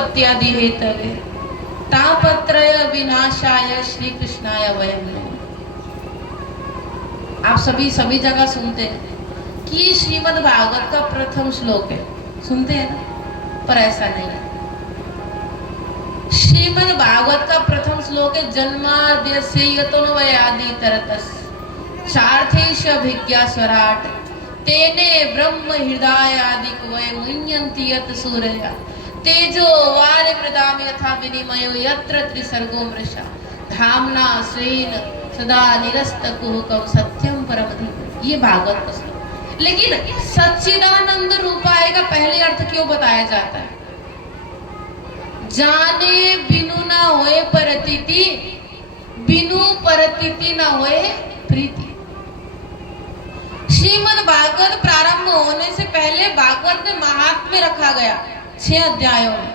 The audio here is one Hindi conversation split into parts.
उत्पत्त्यादि हेतवे तापत्रय विनाशाय श्री कृष्णाय वयं नमः। आप सभी जगह सुनते हैं कि श्रीमद् भागवत का प्रथम श्लोक है, सुनते हैं ना, पर ऐसा नहीं है। श्रीमद् भागवत का प्रथम श्लोक है जन्माद्यस्य यतोऽन्वयादितरतस् सार्थेष अभिज्ञा स्वराट तेने ब्रह्म हृदयादिक वै मुह्यन्ति यत् सूरया तेजो वारिमृदाम यथा विनिमयो यत्र त्रिसर्गो मृषा धाम्ना स्वेन सदा निरस्तकुहकं सत्यम परम धीमहि। ये भागवत का श्लोक। लेकिन सच्चिदानंद रूपाय का पहले अर्थ क्यों बताया जाता है? जाने बिनु ना होए परतीति, बिनु परतीति ना होए प्रीति। श्रीमद् भागवत प्रारंभ होने से पहले भागवत में महात्म्य रखा गया 6 अध्यायों में,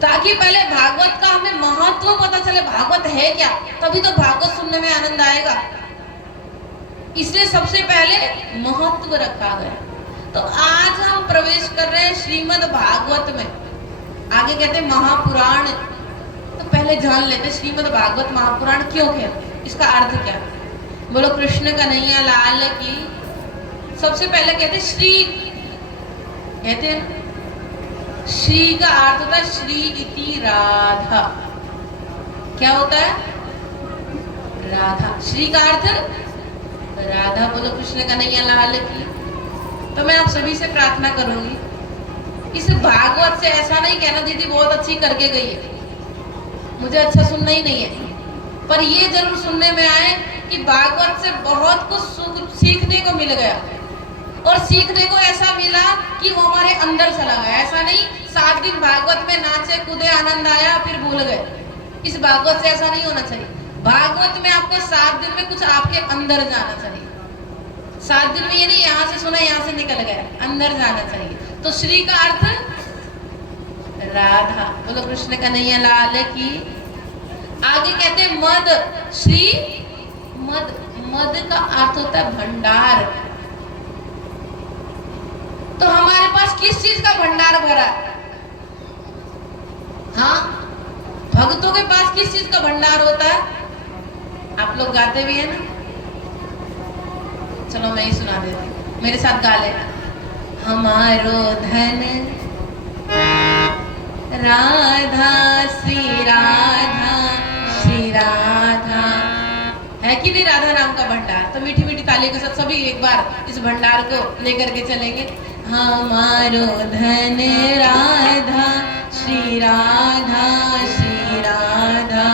ताकि पहले भागवत का हमें महत्व पता चले, भागवत है क्या, तभी तो भागवत सुनने में आनंद आएगा। इसलिए सबसे पहले महत्व रखा गया। तो आज हम प्रवेश कर रहे हैं श्रीमद् भागवत में। आगे कहते हैं महापुराण, तो पहले जान लेते हैं श्रीमद् भागवत महापुराण क्यों कहते, इसका अर्थ क्या। बोलो कृष्ण कन्हैया लाल की। सबसे पहले कहते श्री, कहते हैं श्री का अर्थ होता है श्री इति राधा। क्या होता है? राधा। श्री का अर्थ राधा। बोलो कृष्ण कन्हैया लाल की। तो मैं आप सभी से प्रार्थना करूंगी, इस भागवत से ऐसा नहीं कहना दीदी बहुत अच्छी करके गई है, मुझे अच्छा सुनना ही नहीं है, पर ये जरूर सुनने में आए कि भागवत से बहुत कुछ सीखने को मिल गया। और सीखने को ऐसा मिला कि वो हमारे अंदर चला गया। ऐसा नहीं 7 दिन भागवत में नाचे कूदे आनंद आया फिर भूल गए। इस भागवत से ऐसा नहीं होना चाहिए। भागवत में आपको 7 दिन में कुछ आपके अंदर जाना चाहिए। 7 दिन में ये नहीं यहाँ से सुना यहाँ से निकल गया, अंदर जाना चाहिए। तो श्री का अर्थ राधा। बोलो कृष्ण कन्हैया लाल की। आगे कहते हैं मद। श्री मद, मद का अर्थ होता है भंडार। तो हमारे पास किस चीज का भंडार भरा है? हाँ, भक्तों के पास किस चीज का भंडार होता है? आप लोग गाते भी हैं ना, चलो मैं ही सुना देती हूँ, मेरे साथ गा लेना। हमारो धन राधा श्री राधा श्री राधा। है कि नहीं राधा नाम का भंडार? तो मीठी मीठी तालियों के साथ सभी एक बार इस भंडार को लेकर के चलेंगे। हमारो धन राधा श्री राधा श्री राधा।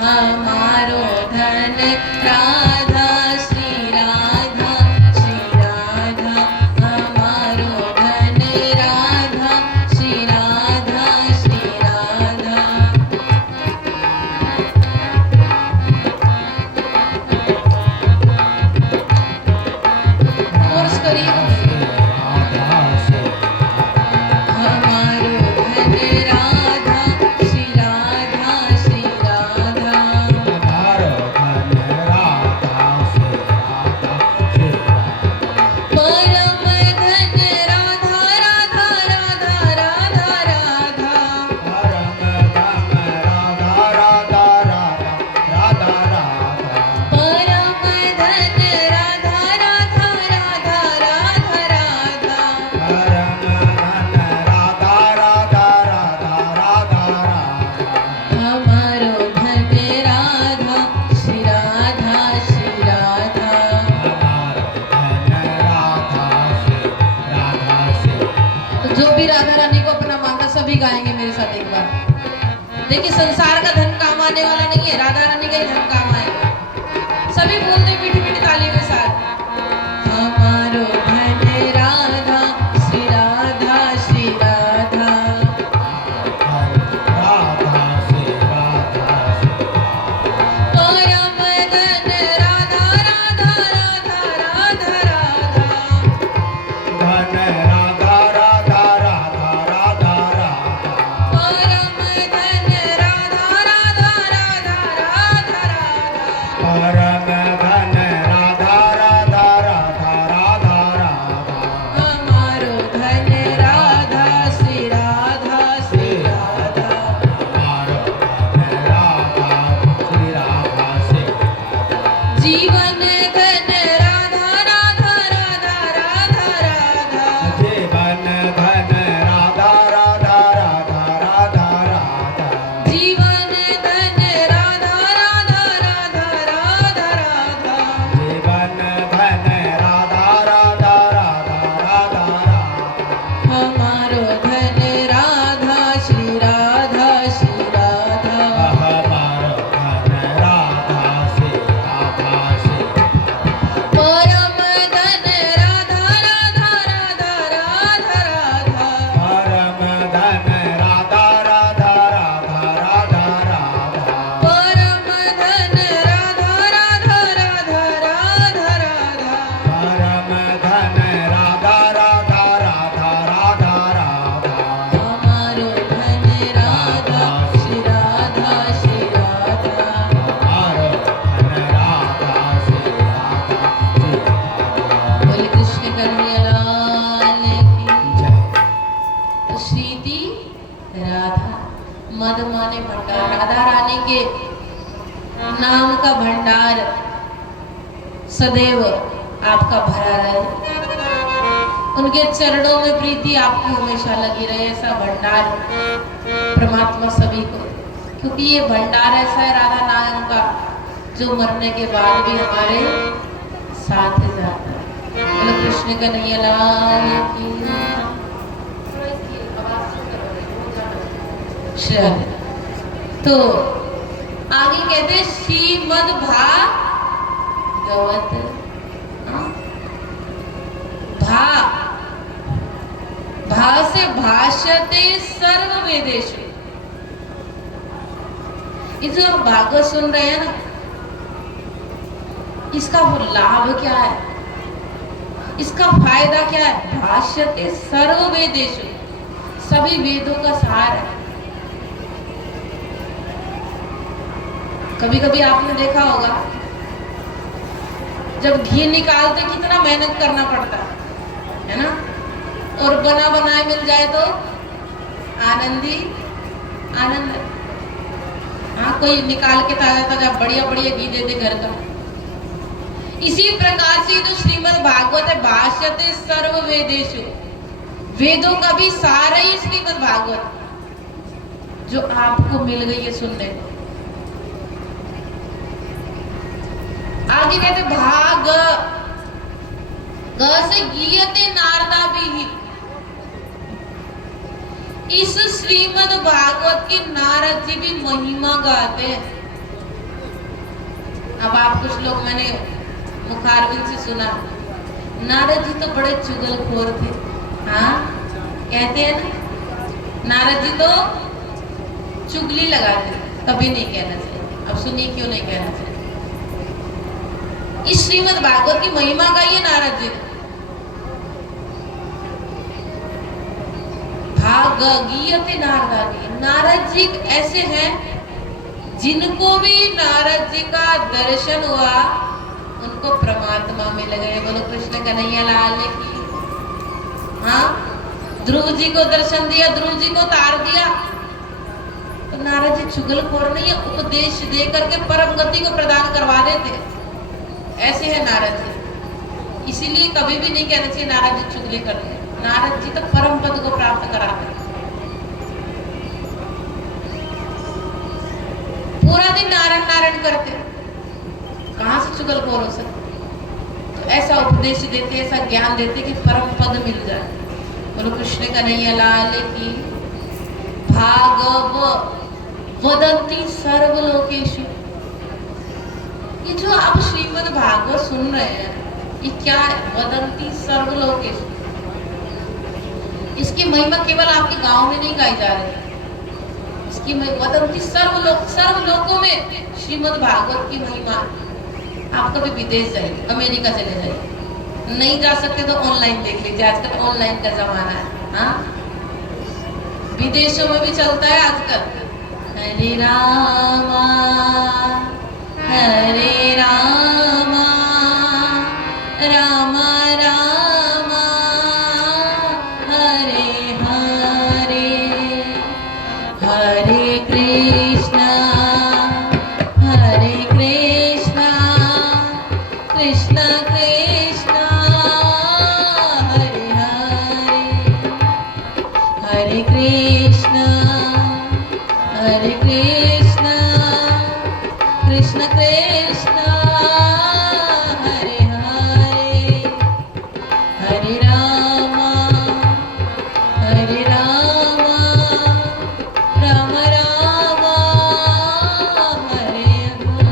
हमारो धन राधा श्री राधा श्री राधा। हमारो धन राधा श्री राधा श्री राधा। कोर्स करिए। गाएंगे मेरे साथ एक बार। देखिए संसार का धन काम आने वाला नहीं है, राधा रानी का ही धन काम आएगा। सभी बोलते मीठी मीठी ताली के साथ। हमारो धन राधा श्री राधा श्री राधा। परम धन राधा राधा राधा राधा राधा। धन राधा राधा राधा राधा राधा। परम धन राधा राधा राधा राधा राधा। परम धन राधा श्रीति राधा। मद माने भंडार, राधा रानी के नाम का भंडार सदैव आपका भरा रहे, उनके चरणों में प्रीति आपकी हमेशा लगी रहे, ऐसा भंडार परमात्मा सभी को, क्योंकि ये भंडार ऐसा है राधा नाम का जो मरने के बाद भी हमारे साथ जाता है। बोलो कृष्ण कन्हैया लाल की। तो आगे कहते श्रीमद् भागवत। भा से भाष्यते सर्व वेदेषु। ये जो आप भागवत सुन रहे हैं ना, इसका वो लाभ क्या है, इसका फायदा क्या है? भाष्यते सर्व वेदेषु, सभी वेदों का सार है। कभी कभी आपने देखा होगा जब घी निकालते कितना मेहनत करना पड़ता है ना, और बना बनाए मिल जाए तो आनंदी आनंद। हाँ, कोई निकाल के ताजा ताजा बढ़िया बढ़िया घी दे दे घर का। इसी प्रकार से जो श्रीमद् भागवत है, भाष्यते सर्व वेदेषु, वेदों का भी सारा ही श्रीमद् भागवत जो आपको मिल गई है सुनने को। आगे कहते भाग ग से गीयते नारदा भी। इस श्रीमद् भागवत की नारद जी भी महिमा गाते हैं। अब आप कुछ लोग, मैंने मुखारबिंद से सुना, नारद जी तो बड़े चुगलखोर थे। हाँ, कहते हैं ना, नारद जी तो चुगली लगाते, कभी नहीं कहना चाहिए। अब सुनिए क्यों नहीं कहना चाहिए। इस श्रीमद् भागवत की महिमा गाइए नारद जी। भाग गीयते नारदा जी, नारद जी ऐसे हैं जिनको भी नारद जी का दर्शन हुआ उनको परमात्मा मिल गए। बोलो कृष्ण कन्हैया लाल की। हाँ, ध्रुव जी को दर्शन दिया, ध्रुव जी को तार दिया। तो नारद जी चुगलखोर नहीं है, उपदेश दे करके परम गति को प्रदान करवा देते। ऐसे है नारद जी, इसीलिए कभी भी नहीं कहना चाहिए नारद जी चुगली करते। नारद जी तो परम पद को प्राप्त कराते। पूरा दिन नारायण नारायण करते, कहां से चुगलखोर हो सकते। तो ऐसा उपदेश देते, ऐसा ज्ञान देते कि परम पद मिल जाए। बोलो कृष्ण कन्हैया लाल की। भागव वदंती सर्वलोकेषु। ये जो आप श्रीमद् भागवत सुन रहे हैं, ये क्या है? वदंती सर्वलोकेषु। इसकी महिमा केवल आपके गांव में नहीं गाई जा रही, इसकी वदंती सर्वलोकों में श्रीमद् भागवत की महिमा। आप कभी विदेश जाइए, अमेरिका चले जाइए, नहीं जा सकते तो ऑनलाइन देख लीजिए, आजकल ऑनलाइन का जमाना है। हाँ, विदेशों में भी चलता है आजकल। हरे रामा हरे रामा राम राम हरे हरे, हरे कृष्णा कृष्ण कृष्ण हरे हरे, हरे कृष्ण कृष्ण कृष्ण हरे हरे, हरे राम राम राम हरे हरे।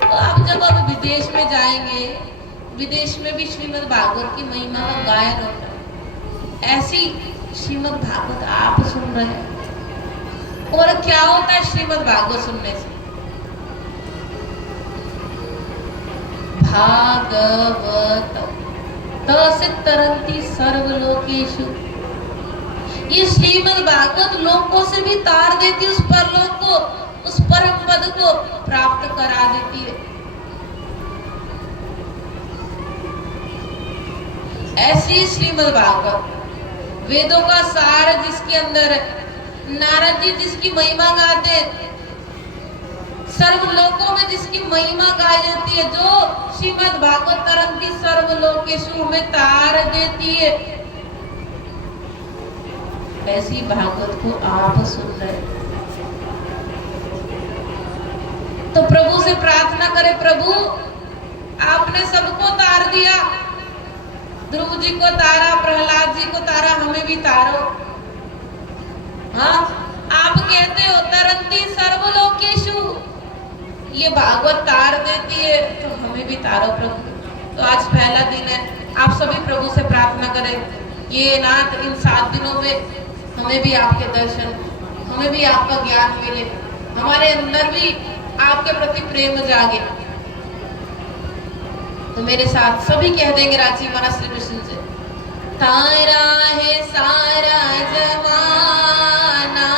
तो आप जब अब विदेश में जाएंगे, विदेश में भी श्रीमद् भागवत की महिमा का गायन होता है। ऐसी श्रीमद् भागवत आप सुन रहे हैं। और क्या होता है श्रीमद् भागवत सुनने से? भागवत त से तरंती सर्वलोकेषु। ये श्रीमद् भागवत लोकों से भी तार देती, उस परलोक को, उस परम पद को प्राप्त करा देती है। ऐसी श्रीमद् भागवत वेदों का सार जिसके अंदर है, नारद जी जिसकी महिमा गाते, सर्वलोकों में जिसकी महिमा गाई जाती है, जो श्रीमद् भागवत तरंती सर्वलोकेशु में तार देती है, ऐसी भागवत को आप सुन रहे हैं। तो प्रभु से प्रार्थना करें, प्रभु आपने सबको तार दिया, ध्रुव जी को तारा, प्रहलाद जी को तारा, हमें भी तारो। हाँ, आप कहते हो तरंती सर्वलोकेशु, ये भागवत तार देती है, तो हमें भी तारो प्रभु। तो आज पहला दिन है, आप सभी प्रभु से प्रार्थना करें, ये नाथ इन 7 दिनों में हमें भी आपके दर्शन, हमें भी आपका ज्ञान मिले, हमारे अंदर भी आपके प्रति प्रेम जागे। तो मेरे साथ सभी कह देंगे रांची माना श्री कृष्ण से, तारा है सारा जमाना,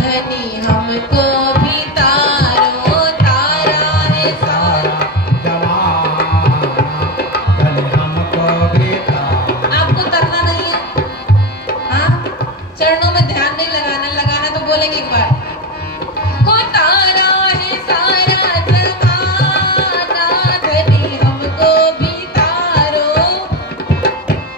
धनी हमको भी तारो, तारा है सारा जमाना, धनी हमको भी तारो। आपको तरना नहीं है, हाँ, चरणों में ध्यान नहीं लगाना, लगाना तो बोलेंगे एक बार, को तारा है सारा जमाना, धनी हमको भी तारो,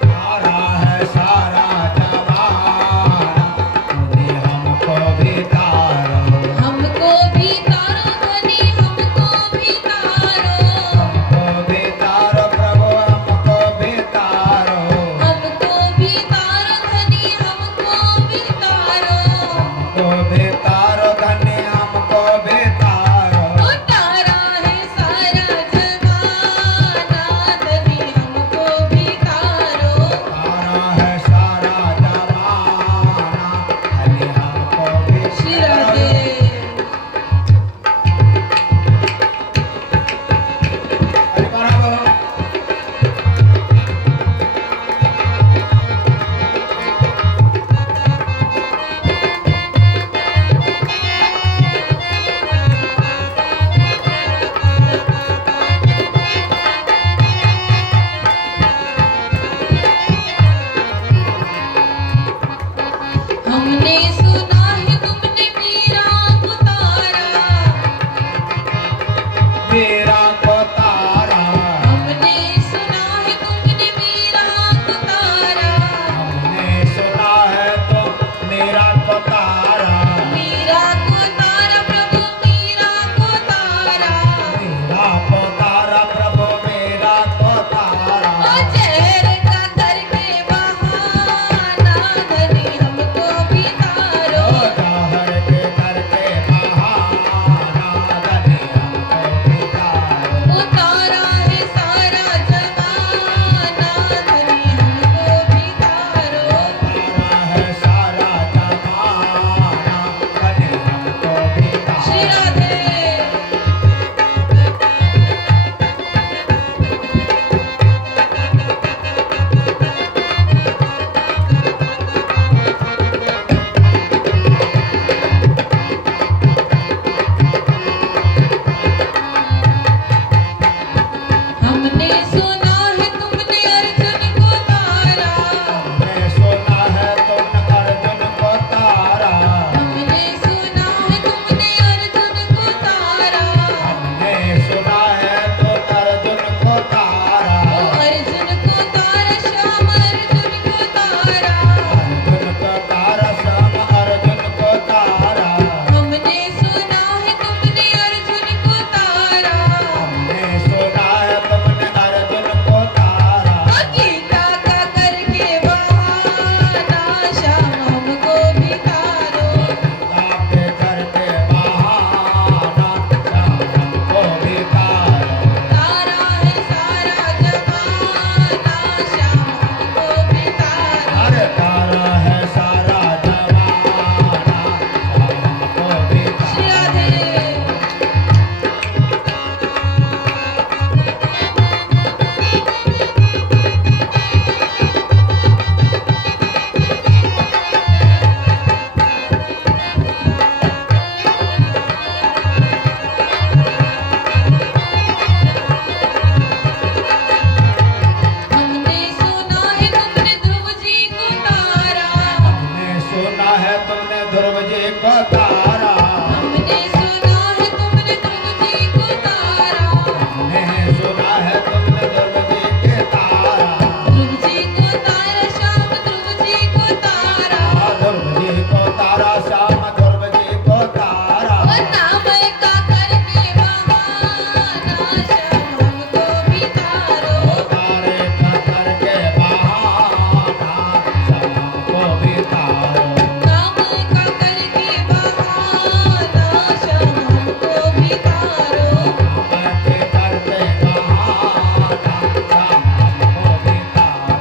तारा है सारा जमाना, धनी हमको भी तारो। हमको भी तारो, धनी हमको भी तारो, हमको भी तारो प्रभु, हमको भी तारो। हमको भी तारो, धनी हमको भी तारो, हमको भी तारो धनी हमको भी तारो। ओ तारा है सारा जमाना, धनी हमको भी तारो। तारा है सारा जमाना, धनी हमको भी श्री राधे। अरे बराबर। हमने सुना है तुमने मीरा को तारा, मेरा को तारा। हमने सुना है तुमने मीरा को तारा, हमने सुना है तो मेरा को तारा। मीरा को तारा प्रभु, मीरा को तारा, मेरा को तारा प्रभु, मेरा को तारा। ओ जहर का करके बहाना, धनी हमको भी तारो, ध्रुव जी को तारा हमने सुना है तुमने ध्रुव जी को तारा हमने सुना है तुमने ध्रुव जी के तारा ध्रुव जी को तारा श्याम ध्रुव जी को तारा ध्रुव जी को तारा श्याम ध्रुव जी को तारा वो नाम का करके बहाना श्याम हमको भी तारो तारे का करके बहाना श्याम को भी तारो नाम का करके बहाना श्याम हमको भी तारो करके करके बहाना श्याम को भी तारो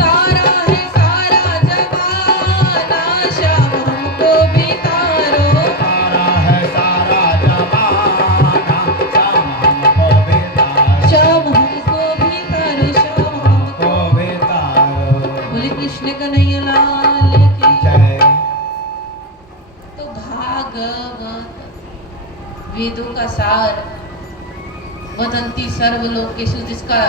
तारा है सारा जमाना श्याम हमको भी तारो तारा है सारा जमाना श्याम हमको भी तारो श्याम हमको भी तारो श्याम हमको को भी तारो बोले कृष्ण कन्हैया लाल की जय तो भागवत वेदों का सार वदंती सर्वलोकेषु जिसका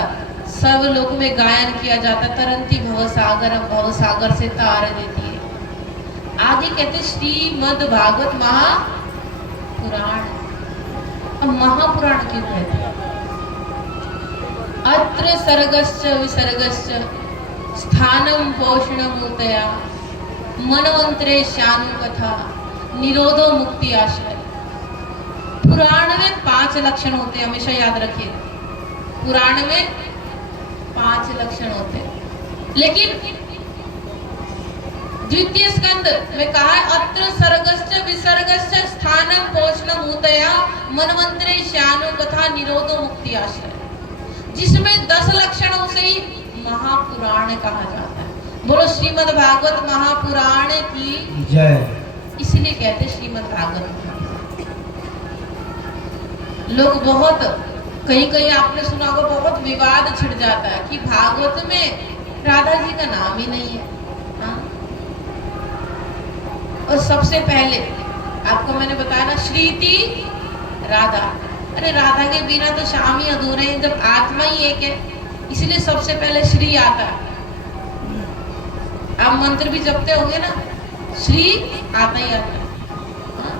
सर्वलोक में गायन किया जाता तरंती भवसागर अब भवसागर से तार देती है। आगे कहते श्रीमद् भागवत महापुराण। अब महापुराण क्यों कहते हैं? अत्र सर्गश्च विसर्गश्च स्थानं पोषणमूर्तया मनवंतरे शानु कथा निरोधो मुक्ति आश्रय। पुराण में 5 लक्षण होते हैं, हमेशा याद रखिए। पुराण में 5 लक्षण होते हैं, लेकिन द्वितीय स्कंद में कहा है अत्र सर्गश्च विसर्गश्च स्थानं पोषणमूर्तया मनवंतरे शानु कथा निरोधो मुक्ति आश्रय, जिसमें 10 लक्षणों से ही महापुराण कहा जाता है। बोलो श्रीमद् भागवत महापुराण की जय इसलिए कहते श्रीमद् भागवत। लोग बहुत कहीं आपने सुना होगा बहुत विवाद छिड़ जाता है कि भागवत में राधा जी का नाम ही नहीं है। हाँ? और सबसे पहले आपको मैंने बताया ना श्रीति राधा। अरे राधा के बिना तो श्याम ही अधूरे हैं, जब आत्मा ही एक है, इसलिए सबसे पहले श्री आता है। आप मंत्र भी जपते होंगे ना, श्री आता ही आता है। हाँ?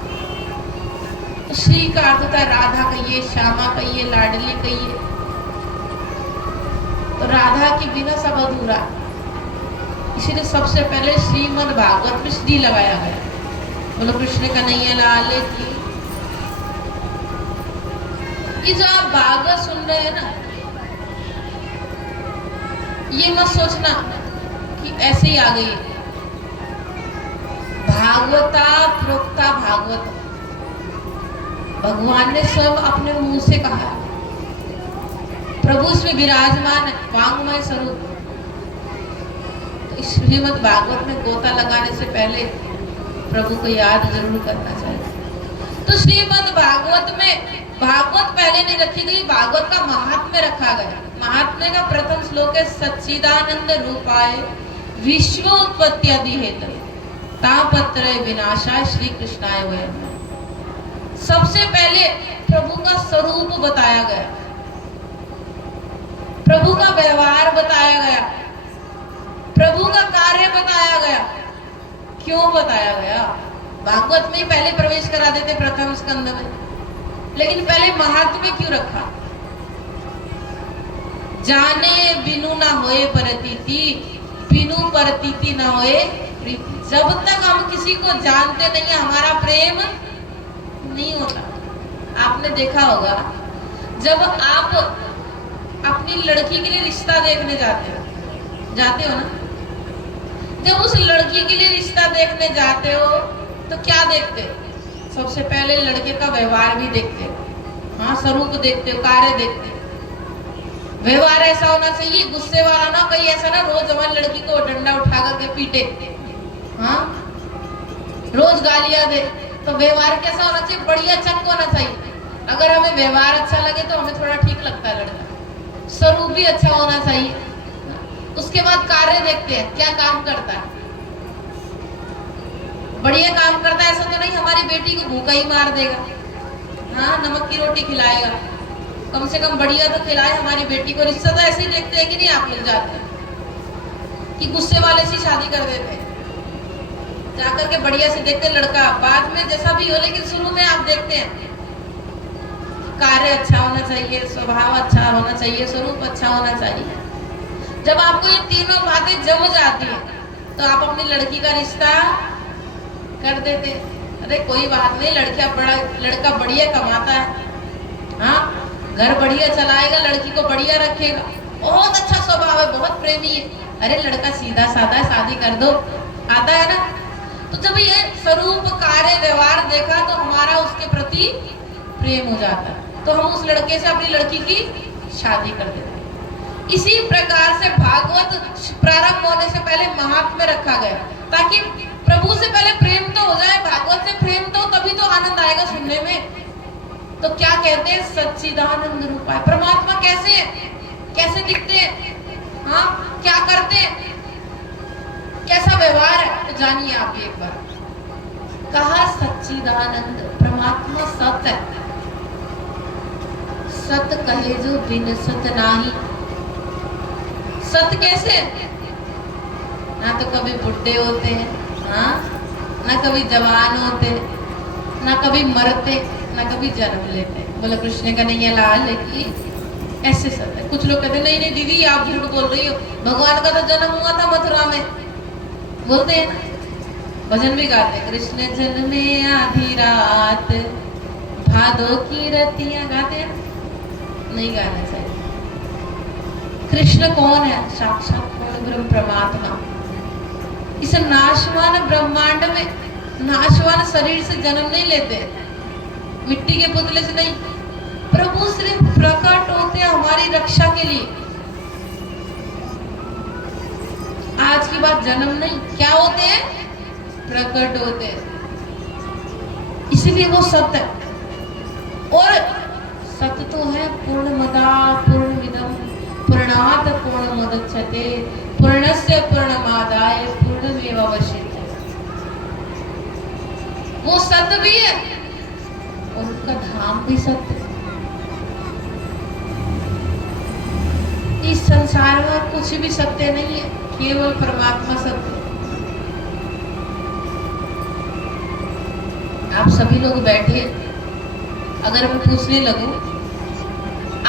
तो श्री का अर्थ होता है राधा कहिए, श्यामा कहिए, लाडली कहिए। तो राधा के बिना सब अधूरा, इसलिए सबसे पहले श्रीमद् भागवत में श्री लगाया गया। बोलो कृष्ण कन्हैया लाल की। ये जो आप भागवत सुन रहे हैं ना, ये मत सोचना कि ऐसे ही आ गई। भागवता प्रोक्ता भागवत, भगवान ने स्वयं अपने मुंह से कहा। प्रभु इसमें विराजमान है, वांगमय स्वरूप। तो श्रीमद् भागवत में गोता लगाने से पहले प्रभु को याद जरूर करना चाहिए। तो श्रीमद् भागवत में भागवत पहले नहीं रखी गई, भागवत का महात्म्य रखा गया। महात्म्य का प्रथम श्लोक है सच्चिदानंद रूपाय विश्व उत्पत्ति आदि हेतु तापत्रय विनाशाय श्री कृष्णाय वयम्। सबसे पहले प्रभु का स्वरूप बताया गया, प्रभु का व्यवहार बताया गया, प्रभु का कार्य बताया गया। क्यों बताया गया? भागवत में ही पहले प्रवेश करा देते प्रथम स्कंद में, लेकिन पहले महात्म्य क्यों रखा? जाने बिनु ना होए परतीति, बिनु परतीति ना होए प्रीति। जब तक हम किसी को जानते नहीं है, हमारा प्रेम नहीं होता। आपने देखा होगा जब आप अपनी लड़की के लिए रिश्ता देखने जाते हो ना, जब उस लड़की के लिए रिश्ता देखने जाते हो तो क्या देखते हो? सबसे पहले लड़के का व्यवहार भी देखते हो, हाँ, स्वरूप देखते हो, कार्य देखते हो। व्यवहार ऐसा होना चाहिए, गुस्से वाला ना, कहीं ऐसा ना रोज हमारी लड़की को डंडा उठा करके पीटे, हाँ, रोज गालियां दे। तो व्यवहार कैसा होना चाहिए? बढ़िया चक होना चाहिए। अगर हमें व्यवहार अच्छा लगे तो हमें थोड़ा ठीक लगता है लड़का। स्वरूप भी अच्छा होना चाहिए। उसके बाद कार्य देखते हैं, क्या काम करता है। बढ़िया काम करता है, ऐसा तो नहीं हमारी बेटी को भूखा ही मार देगा, हाँ, नमक की रोटी खिलाएगा। कम से कम बढ़िया तो खिलाए हमारी बेटी को। रिश्ता तो ऐसे ही देखते हैं कि नहीं आप लोग जाते हैं कि गुस्से वाले से शादी कर देते हैं। जाकर के बढ़िया से देखते लड़का, बाद में जैसा भी हो, लेकिन शुरू में आप देखते हैं कार्य अच्छा होना चाहिए, स्वभाव अच्छा होना चाहिए, स्वरूप अच्छा होना चाहिए। जब आपको ये तीनों बातें जम जाती है तो आप अपनी लड़की का रिश्ता कर देते। अरे कोई बात नहीं, लड़का बढ़िया कमाता है, हाँ, घर बढ़िया चलाएगा, लड़की को बढ़िया रखेगा, बहुत अच्छा स्वभाव है, बहुत प्रेमी है, अरे लड़का सीधा साधा है, शादी कर दो, आता है ना। तो जब ये स्वरूप कार्य व्यवहार देखा तो हमारा उसके प्रति प्रेम हो जाता है, तो हम उस लड़के से अपनी लड़की की शादी कर देते हैं। इसी प्रकार से भागवत प्रारंभ होने से पहले महात्म्य रखा गया, ताकि प्रभु से पहले प्रेम तो हो जाए, भागवत से प्रेम तो, तभी तो आनंद आएगा सुनने में। तो क्या कहते हैं, सच्चिदानंद रूपाय परमात्मा कैसे है, कैसे दिखते हैं, हाँ, क्या करते हैं, कैसा व्यवहार है, तो जानिए आप एक बार। कहा सच्चिदानंद, परमात्मा सत है, सत कहे जो बिन सत नाही। सत कैसे, ना तो कभी बुढ़े होते हैं, हाँ, ना कभी जवान होते, ना कभी मरते, ना कभी जन्म लेते। बोले कृष्ण का नहीं है लाल की ऐसे सत है। कुछ लोग कहते नहीं नहीं दीदी आप झूठ बोल रही हो, भगवान का तो जन्म हुआ था मथुरा में, बोलते हैं ना, भजन भी गाते, कृष्ण जन्मे आधी रात भादो की रतियां, गाते हैं, नहीं गाना चाहिए। कृष्ण कौन है, साक्षात ब्रह्म परमात्मा। इस नाशवान ब्रह्मांड में नाशवान शरीर से जन्म नहीं लेते, मिट्टी के पुतले से नहीं, प्रभु सिर्फ प्रकट होते हैं हमारी रक्षा के लिए। आज की बात जन्म नहीं, क्या होते हैं, प्रकट होते हैं, इसलिए वो सत्य है। और सत्य तो है पूर्णमदा पूर्णमिदं पूर्णात् पूर्णमुदच्यते पूर्णस्य पूर्णमादाय पूर्णमेवावशिष्यते। वो सत्य भी है और उनका धाम भी सत्य है। इस संसार में कुछ भी सत्य नहीं है, केवल परमात्मा सत्य। आप सभी लोग बैठे, अगर मैं पूछने लगूं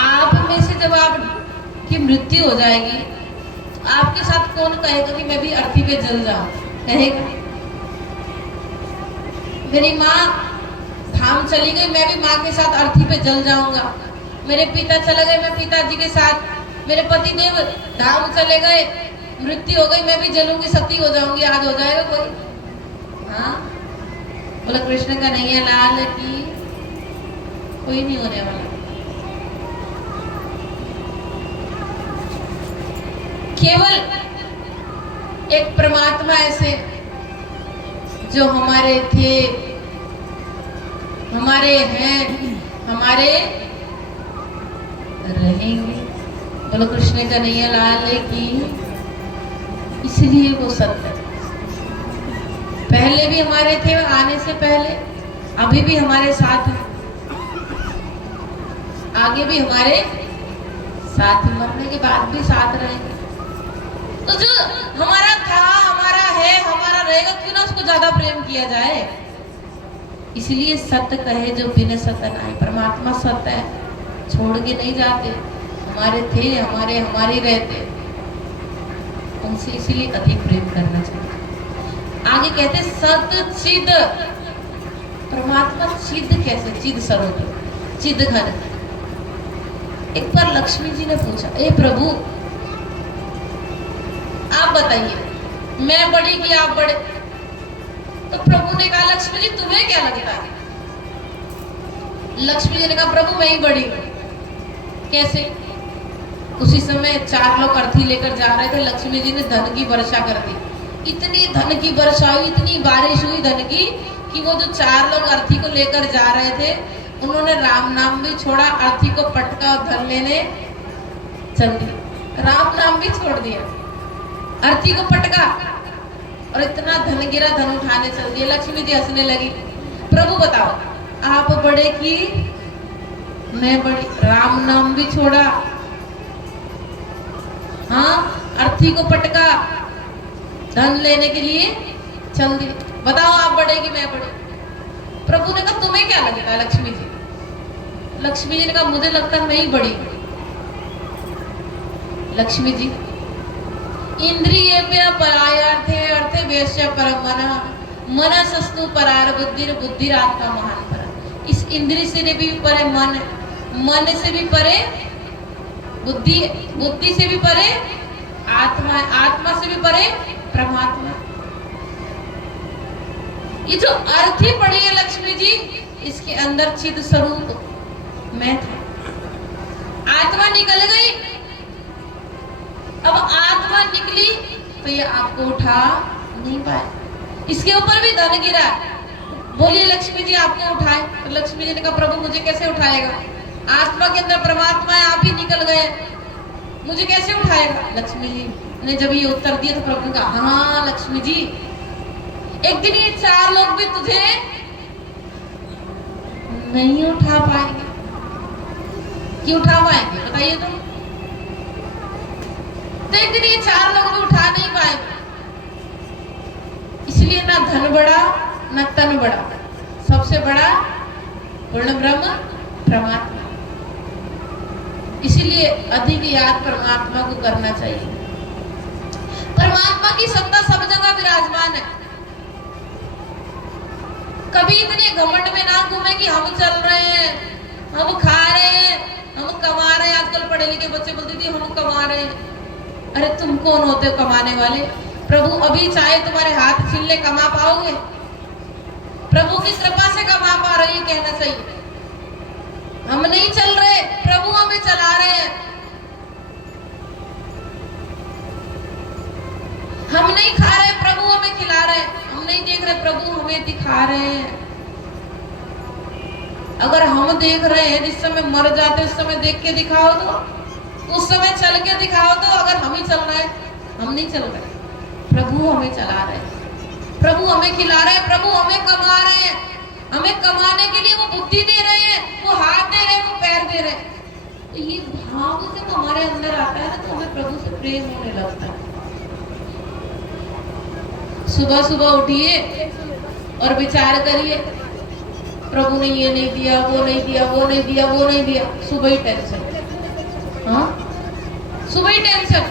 आप में से जब आपकी मृत्यु हो जाएगी तो आपके साथ कौन कहेगा कि मैं भी अर्थी पे जल जाऊं, कहेगा? मेरी माँ धाम चली गई, मैं भी माँ के साथ अर्थी पे जल जाऊंगा। मेरे पिता चले गए, मैं पिताजी के साथ, मेरे पति देव धाम चले गए, मृत्यु हो गई, मैं भी जलूंगी, सती हो जाऊंगी। आज हो जाएगा कोई? हाँ, बोला कृष्ण का नहीं है लाल की, कोई नहीं होने वाला। केवल एक परमात्मा ऐसे जो हमारे थे, हमारे हैं, हमारे रहेंगे। बोलो कृष्ण का नहीं है लाल की, इसलिए वो सत्य है। पहले भी हमारे थे, आने से पहले, अभी भी हमारे साथ है, आगे भी हमारे साथ, मरने के बाद भी साथ रहेंगे। तो जो हमारा था, हमारा है, हमारा रहेगा, क्यों ना उसको ज्यादा प्रेम किया जाए। इसलिए सत्य कहे जो बिन सत्य नाहि, परमात्मा सत्य है, छोड़ के नहीं जाते, हमारे थे, हमारे हमारे रहते, उनसे इसीलिए अधिक प्रेम करना चाहिए। आगे कहते सत्य चिद, परमात्मा चिद कैसे, चिद स्वरूप, चिद घन। एक बार लक्ष्मी जी ने पूछा, ए प्रभु आप बताइए, मैं बड़ी कि आप बड़े? तो प्रभु ने कहा लक्ष्मी जी तुम्हें क्या लगता है? लक्ष्मी जी ने कहा प्रभु मैं ही बड़ी हूं। कैसे? उसी समय 4 लोग अर्थी लेकर जा रहे थे, लक्ष्मी जी ने धन की वर्षा कर दी। इतनी धन की वर्षा हुई, इतनी बारिश हुई धन की, कि वो जो 4 लोग अर्थी को लेकर जा रहे थे उन्होंने राम नाम भी छोड़ा, अर्थी को पटका और धन लेने चल दिए। राम नाम भी छोड़ दिया, अर्थी को पटका और इतना धन गिरा, धन उठाने चल दिया। लक्ष्मी जी हंसने लगी, प्रभु बताओ आप बड़े की मैं बड़ी? राम नाम भी छोड़ा, हाँ, अर्थी को पटका, धन लेने के लिए चल दिए। बताओ आप बड़े कि मैं बड़े? प्रभु ने कहा तुम्हें क्या लगता है लक्ष्मी जी? लक्ष्मी जी ने कहा मुझे लगता है मैं ही बड़ी हूं। लक्ष्मी जी इंद्रियेभ्यः परायार्थे अर्थे वेश्य परम मनसस्तु परार बुद्धिरात्मा महान पर। इस इंद्रिय से भी परे मन, मन से भी परे बुद्धि, बुद्धि से भी परे आत्मा, आत्मा से भी परे परमात्मा। ये जो अर्थ ही पड़ी है लक्ष्मी जी, इसके अंदर चिद स्वरूप मैं था। आत्मा निकल गई, अब आत्मा निकली तो ये आपको उठा नहीं पाए। इसके ऊपर भी धन गिरा। बोलिए लक्ष्मी जी आपको उठाए। तो लक्ष्मी जी ने कहा प्रभु मुझे कैसे उठाएगा? आत्मा के अंदर परमात्मा है, आप ही निकल गए, मुझे कैसे उठाएगा? लक्ष्मी जी ने जब ये उत्तर दिया तो प्रभु ने कहा हाँ लक्ष्मी जी, एक दिन ये 4 लोग भी तुझे नहीं उठा पाएंगे। क्यों उठा पाएंगे बताइए तुम? तो एक दिन ये 4 लोग भी उठा नहीं पाएंगे। इसलिए ना धन बड़ा ना तन बड़ा, सबसे बड़ा पूर्ण ब्रह्म परमात्मा। इसीलिए अधिक याद परमात्मा को करना चाहिए। परमात्मा की सत्ता सब जगह विराजमान है। कभी इतने घमंड में ना घूमे कि हम चल रहे हैं, हम खा रहे हैं, हम कमा रहे हैं। आजकल पढ़े लिखे बच्चे बोलते थे हम कमा रहे हैं। अरे तुम कौन होते हो कमाने वाले? प्रभु अभी चाहे तुम्हारे हाथ छीन ले, कमा पाओगे? प्रभु की कृपा से कमा पा रहे, ये कहना चाहिए। हम नहीं चल रहे, प्रभु हमें चला रहे हैं। हम नहीं खा रहे, प्रभु हमें खिला रहे हैं। हम नहीं देख रहे, प्रभु हमें दिखा रहे हैं। अगर हम देख रहे हैं, जिस समय मर जाते उस समय देख के दिखाओ तो, उस समय चल के दिखाओ तो। अगर हम ही चल रहे हैं, हम नहीं चल रहे, प्रभु हमें चला रहे हैं, प्रभु हमें खिला रहे हैं, प्रभु हमें कमा रहे हैं। हमें कमाने के लिए वो बुद्धि दे रहे हैं, वो हाथ दे रहे हैं, वो पैर दे रहे हैं। तो ये भाव जब हमारे अंदर आता है ना तो हमें प्रभु से प्रेम होने लगता है। सुबह सुबह उठिए और विचार करिए प्रभु ने ये नहीं दिया, वो नहीं दिया, वो नहीं दिया, वो नहीं दिया। सुबह ही टेंशन, हाँ सुबह ही टेंशन।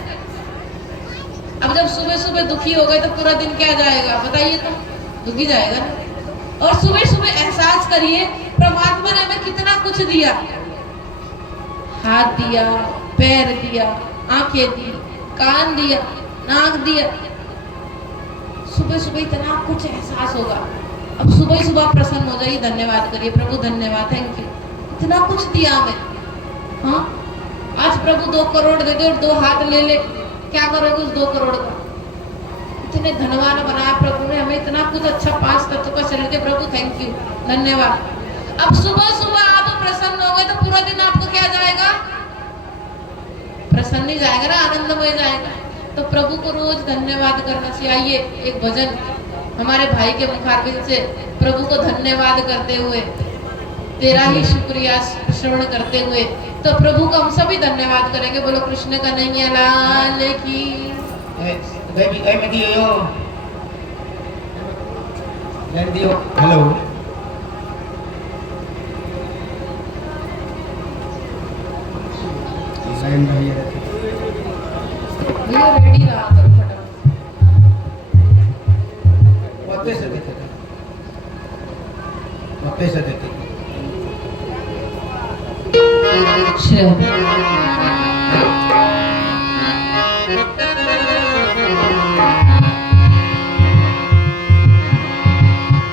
अब जब सुबह सुबह दुखी हो गए तो पूरा दिन क्या जाएगा बताइए? तो दुखी जाएगा ना। और सुबह सुबह एहसास करिए परमात्मा ने हमें कितना कुछ दिया। हाथ दिया, पैर दिया, आंखें दी, कान दिया, नाक दिया। सुबह सुबह इतना कुछ एहसास होगा। अब सुबह ही सुबह प्रसन्न हो जाइए, धन्यवाद करिए, प्रभु धन्यवाद, थैंक यू, इतना कुछ दिया हमें। हाँ आज प्रभु 2 करोड़ दे दे और 2 हाथ ले ले, क्या करोगे उस 2 करोड़ का? इतने धनवान बनाया प्रभु ने हमें, इतना कुछ अच्छा 5 तत्व का शरीर दे, प्रभु थैंक यू, धन्यवाद। अब सुबह सुबह आप प्रसन्न हो गए तो पूरा दिन आपको क्या जाएगा? प्रसन्न ही जाएगा ना, आनंदमय जाएगा। तो प्रभु को रोज धन्यवाद करना चाहिए। आइए एक भजन हमारे भाई के मुखारबिंद से प्रभु को धन्यवाद करते हुए, तेरा ही शुक्रिया श्रवण करते हुए, तो प्रभु को हम सभी धन्यवाद करेंगे। बोलो कृष्ण कन्हैया लाल की। हेलो भैया रेडी रहा करो फटाफट। मत्ते से देते थे, मत्ते से देते थे।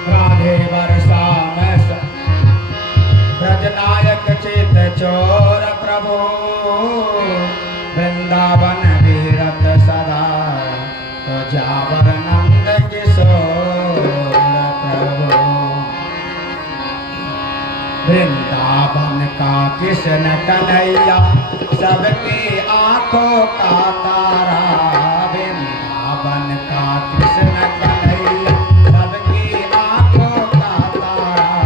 राधे वर्षा में ब्रजनायक चित चोर प्रभु, वृंदावन विरत सदा तो जावर नंद किशोर प्रभु। वृंदावन का कृष्ण कन्हैया सबकी आंखों का तारा। वृंदावन का कृष्ण कन्हैया सबकी आंखों का तारा।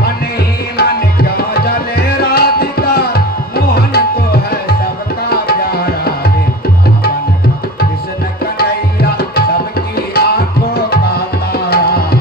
मन ही मन क्यों जले राधिका, मोहन तो है सबका प्यारा। वृंदावन का कृष्ण कन्हैया सबकी आंखों का तारा।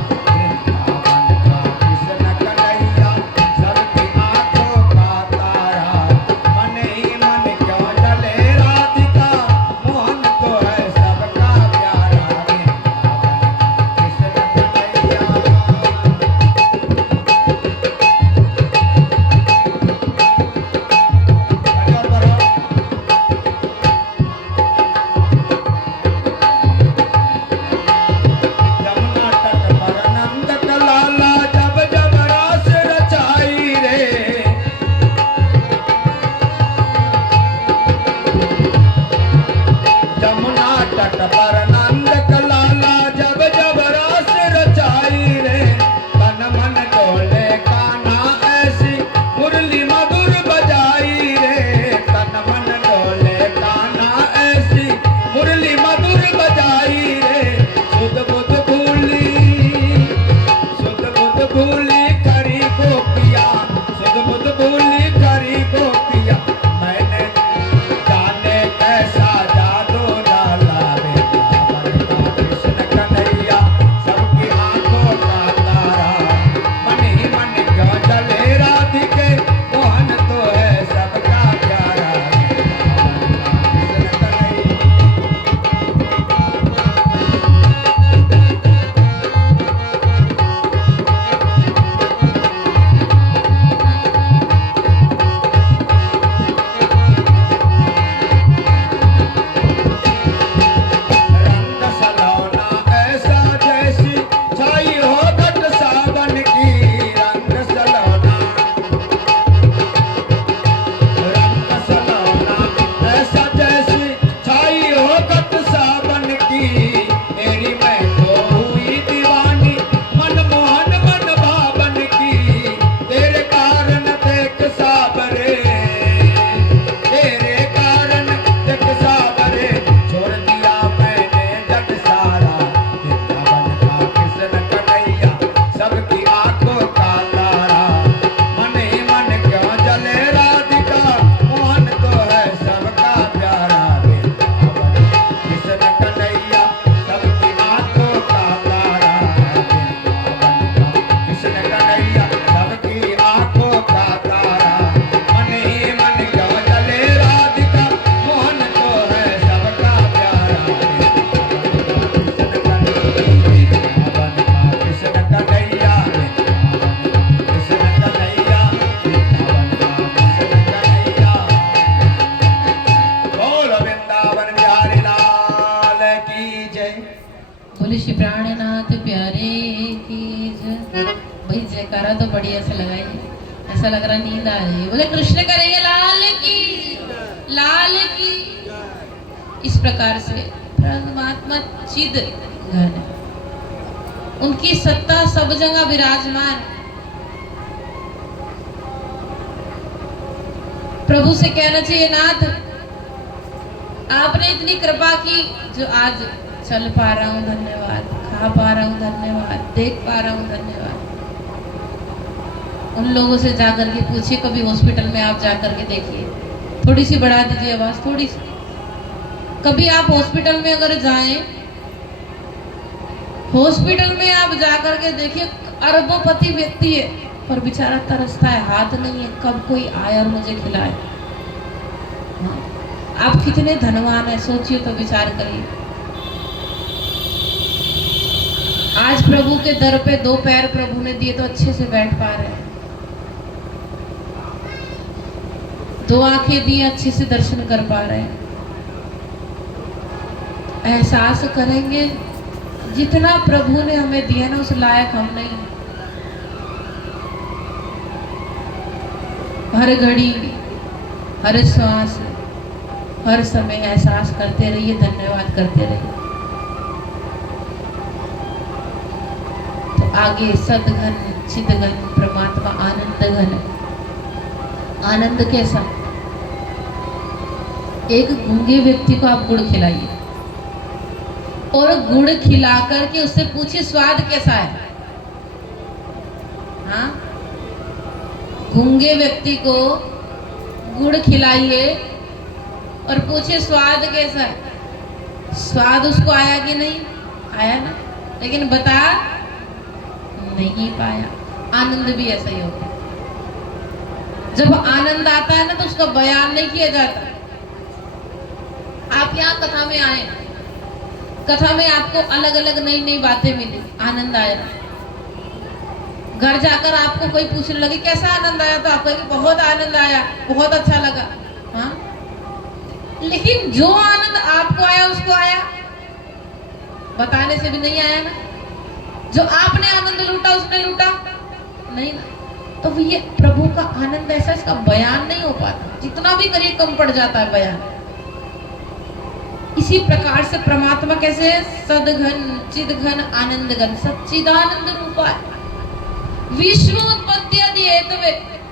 जयकारा तो बढ़िया से लगाइए, ऐसा लग रहा नींद आ रही है। बोले कृष्ण करेंगे लाल की। इस प्रकार से परमात्मा चिद घन, उनकी सत्ता सब जगह विराजमान। प्रभु से कहना चाहिए नाथ आपने इतनी कृपा की जो आज चल पा रहा हूँ धन्यवाद, खा पा रहा हूँ धन्यवाद, देख पा रहा हूँ धन्यवाद। उन लोगों से जाकर के पूछिए, कभी हॉस्पिटल में आप जाकर के देखिए, थोड़ी सी बढ़ा दीजिए आवाज, थोड़ी सी। कभी आप हॉस्पिटल में अगर जाएं, हॉस्पिटल में आप जाकर के देखिए, अरबोपति व्यक्ति है पर बेचारा तरसता है, हाथ नहीं है, कब कोई आए और मुझे खिलाए। हाँ? आप कितने धनवान है, सोचिए तो, विचार करिए। आज प्रभु के दर पे 2 पैर प्रभु ने दिए तो अच्छे से बैठ पा रहे हैं, 2 आंखें दी अच्छे से दर्शन कर पा रहे हैं। एहसास करेंगे जितना प्रभु ने हमें दिया ना, उस लायक हम नहीं। हर घड़ी, हर श्वास, हर समय एहसास करते रहिए, धन्यवाद करते रहिए। तो आगे सदघन चिदघन परमात्मा आनंद घन। आनंद कैसा? एक गूंगे व्यक्ति को आप गुड़ खिलाइए और गुड़ खिला करके उससे पूछिए स्वाद कैसा है। हाँ, गूंगे व्यक्ति को गुड़ खिलाइए और पूछिए स्वाद कैसा है। स्वाद उसको आया कि नहीं आया ना, लेकिन बता नहीं पाया। आनंद भी ऐसा ही होता है, जब आनंद आता है ना तो उसका बयान नहीं किया जाता। आप यहाँ कथा में आए, कथा में आपको अलग अलग नई नई बातें मिली, आनंद आया। घर जाकर आपको कोई पूछने लगे कैसा आनंद आया, तो आप कहेंगे बहुत आनंद आया, बहुत अच्छा लगा। हाँ, लेकिन जो आनंद आपको आया उसको आया, बताने से भी नहीं आया ना। जो आपने आनंद लूटा उसने लूटा नहीं ना। तो ये प्रभु का आनंद ऐसा, इसका बयान नहीं हो पाता, जितना भी करिए कम पड़ जाता है बयान। इसी प्रकार से परमात्मा कैसे सदघन चिदघन आनंद घन, सच्चिदानंद रूपा है। विश्व उत्पत्ति आदि हेतु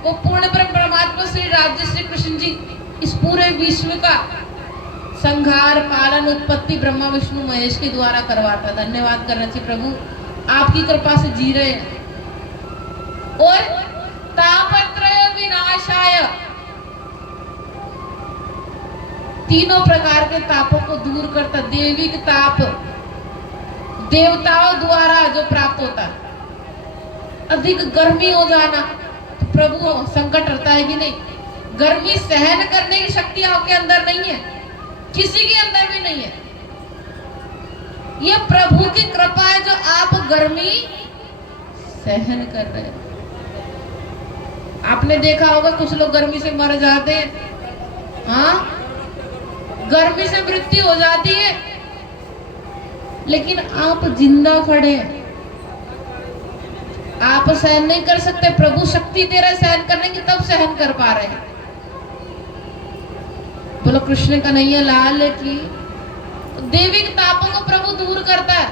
वो पूर्ण ब्रह्म परमात्मा श्री राज्य श्री कृष्ण जी इस पूरे विश्व का संहार पालन उत्पत्ति ब्रह्मा विष्णु महेश के द्वारा करवाता। धन्यवाद करना चाहिए प्रभु, आपकी कृपा से जी रहे हैं। और तापत्रय विनाशाय, तीनों प्रकार के तापों को दूर करता। देविक ताप देवताओं द्वारा जो प्राप्त होता है, अधिक गर्मी हो जाना तो प्रभु संकट रहता है कि नहीं। गर्मी सहन करने की शक्ति आपके अंदर नहीं है, किसी के अंदर भी नहीं है। यह प्रभु की कृपा है जो आप गर्मी सहन कर रहे हैं। आपने देखा होगा कुछ लोग गर्मी से मर जाते हैं। हाँ, गर्मी से मृत्यु हो जाती है, लेकिन आप जिंदा खड़े हैं। आप सहन नहीं कर सकते, प्रभु शक्ति दे रहे सहन करने की, तब सहन कर पा रहे हैं। बोलो कृष्ण कन्हैया लाल की। देविक तापों को प्रभु दूर करता है,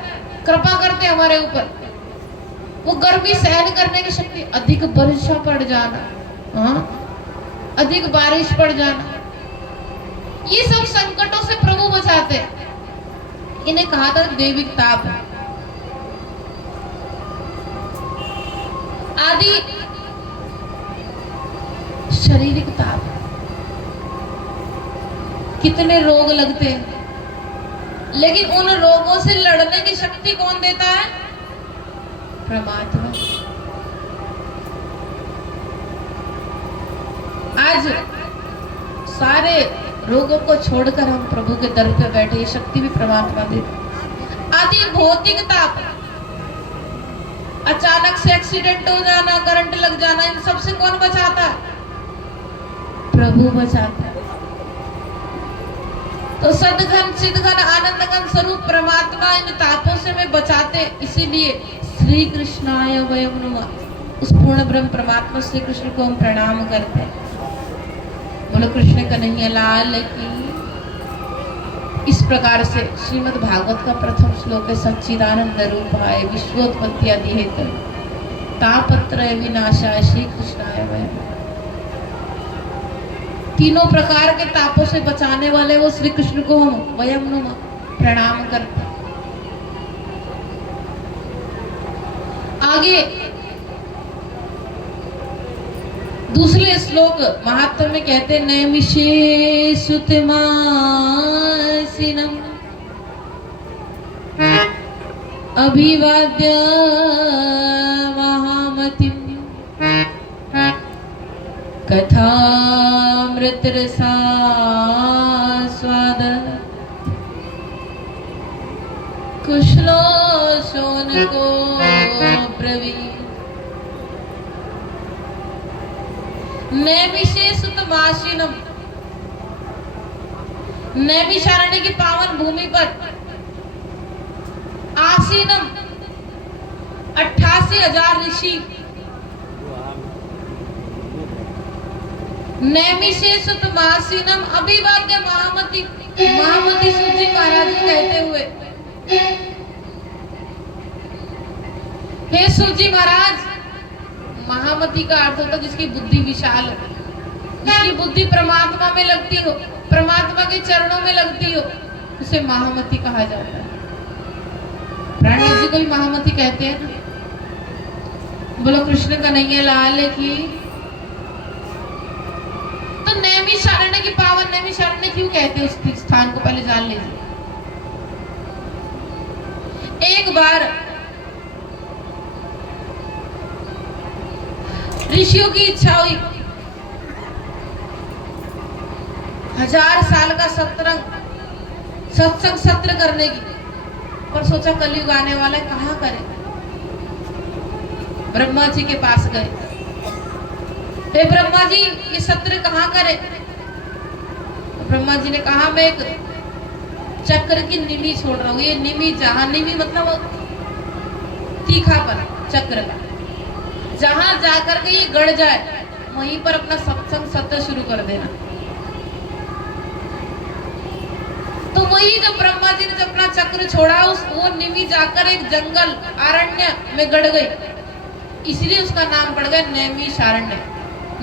कृपा करते हमारे ऊपर। वो गर्मी सहन करने की शक्ति, अधिक वर्षा पड़ जाना, हाँ, अधिक बारिश पड़ जाना, ये सब संकटों से प्रभु बचाते हैं। इन्हें कहा था देविक ताप। आदि शारीरिक ताप, कितने रोग लगते हैं, लेकिन उन रोगों से लड़ने की शक्ति कौन देता है? परमात्मा। आज सारे रोगों को छोड़कर हम प्रभु के दर पे बैठे, ये शक्ति भी परमात्मा देता। आदि भौतिक ताप, अचानक से एक्सीडेंट हो जाना, करंट लग जाना, इन सबसे कौन बचाता है? प्रभु बचाता है। तो सदघन चिदघन आनंदघन स्वरूप परमात्मा इन तापों से हमें बचाते, इसीलिए श्री कृष्णाय वयं नमः। उस पूर्ण ब्रह्म परमात्मा श्री कृष्ण को हम प्रणाम करते हैं। बोलो कृष्ण कन्हैया लाल की। इस प्रकार से श्रीमद् भागवत का प्रथम श्लोक है, सच्चिदानंद रूपाय विश्वोत्पत्ति आदि हेतु तापत्रय विनाशाय श्री कृष्णाय वयम्। तीनों प्रकार के तापों से बचाने वाले वो श्री कृष्ण को हम वयम् नमः प्रणाम करते हैं। आगे दूसरे श्लोक महात्मा में कहते हैं, नैमिषे सुतमासिनम् अभिवाद्य महामतिम् कथामृत रसास्वाद कुशलो शौनको ब्रवीत्। नैमिषे सुतमासिनम्, नैमिषारण्य की पावन भूमि पर आसीनम 88,000 ऋषि। नैमिषे सुतमासीनम अभिवाद्य महामति, महामति सूजी महाराज जी कहते हुए, हे सूजी महाराज, महामति का अर्थ होता है जिसकी बुद्धि विशाल हो, जिसकी बुद्धि परमात्मा में लगती हो, परमात्मा के चरणों में लगती हो, उसे महामति कहा जाता है। प्राणनाथ जी को भी महामति कहते हैं ना। बोलो कृष्ण कन्हैया लाल की। तो नैमिषारण्य की पावन नैमिषारण्य क्यों कहते हैं उस स्थान को, पहले जान लीजिए। एक बार ऋषियों की इच्छा हुई 1000 साल का सत्संग सत्र करने की, पर सोचा कलयुग आने वाला है, कहाँ करें। ब्रह्मा जी के पास गए, हे ब्रह्मा जी ये सत्र कहाँ करें। तो ब्रह्मा जी ने कहा, मैं एक चक्र की निमी छोड़ रहा हूँ। ये निमी, जहां निमी मतलब तीखापन चक्र का, जहां जाकर के ये गड़ जाए वहीं पर अपना सत्संग सत्र शुरू कर देना। तो वही जब ब्रह्मा जी ने जब अपना चक्र छोड़ा, उस वो निमी जाकर एक जंगल आरण्य में गड़ गई, इसलिए उसका नाम पड़ गया नैमिषारण्य।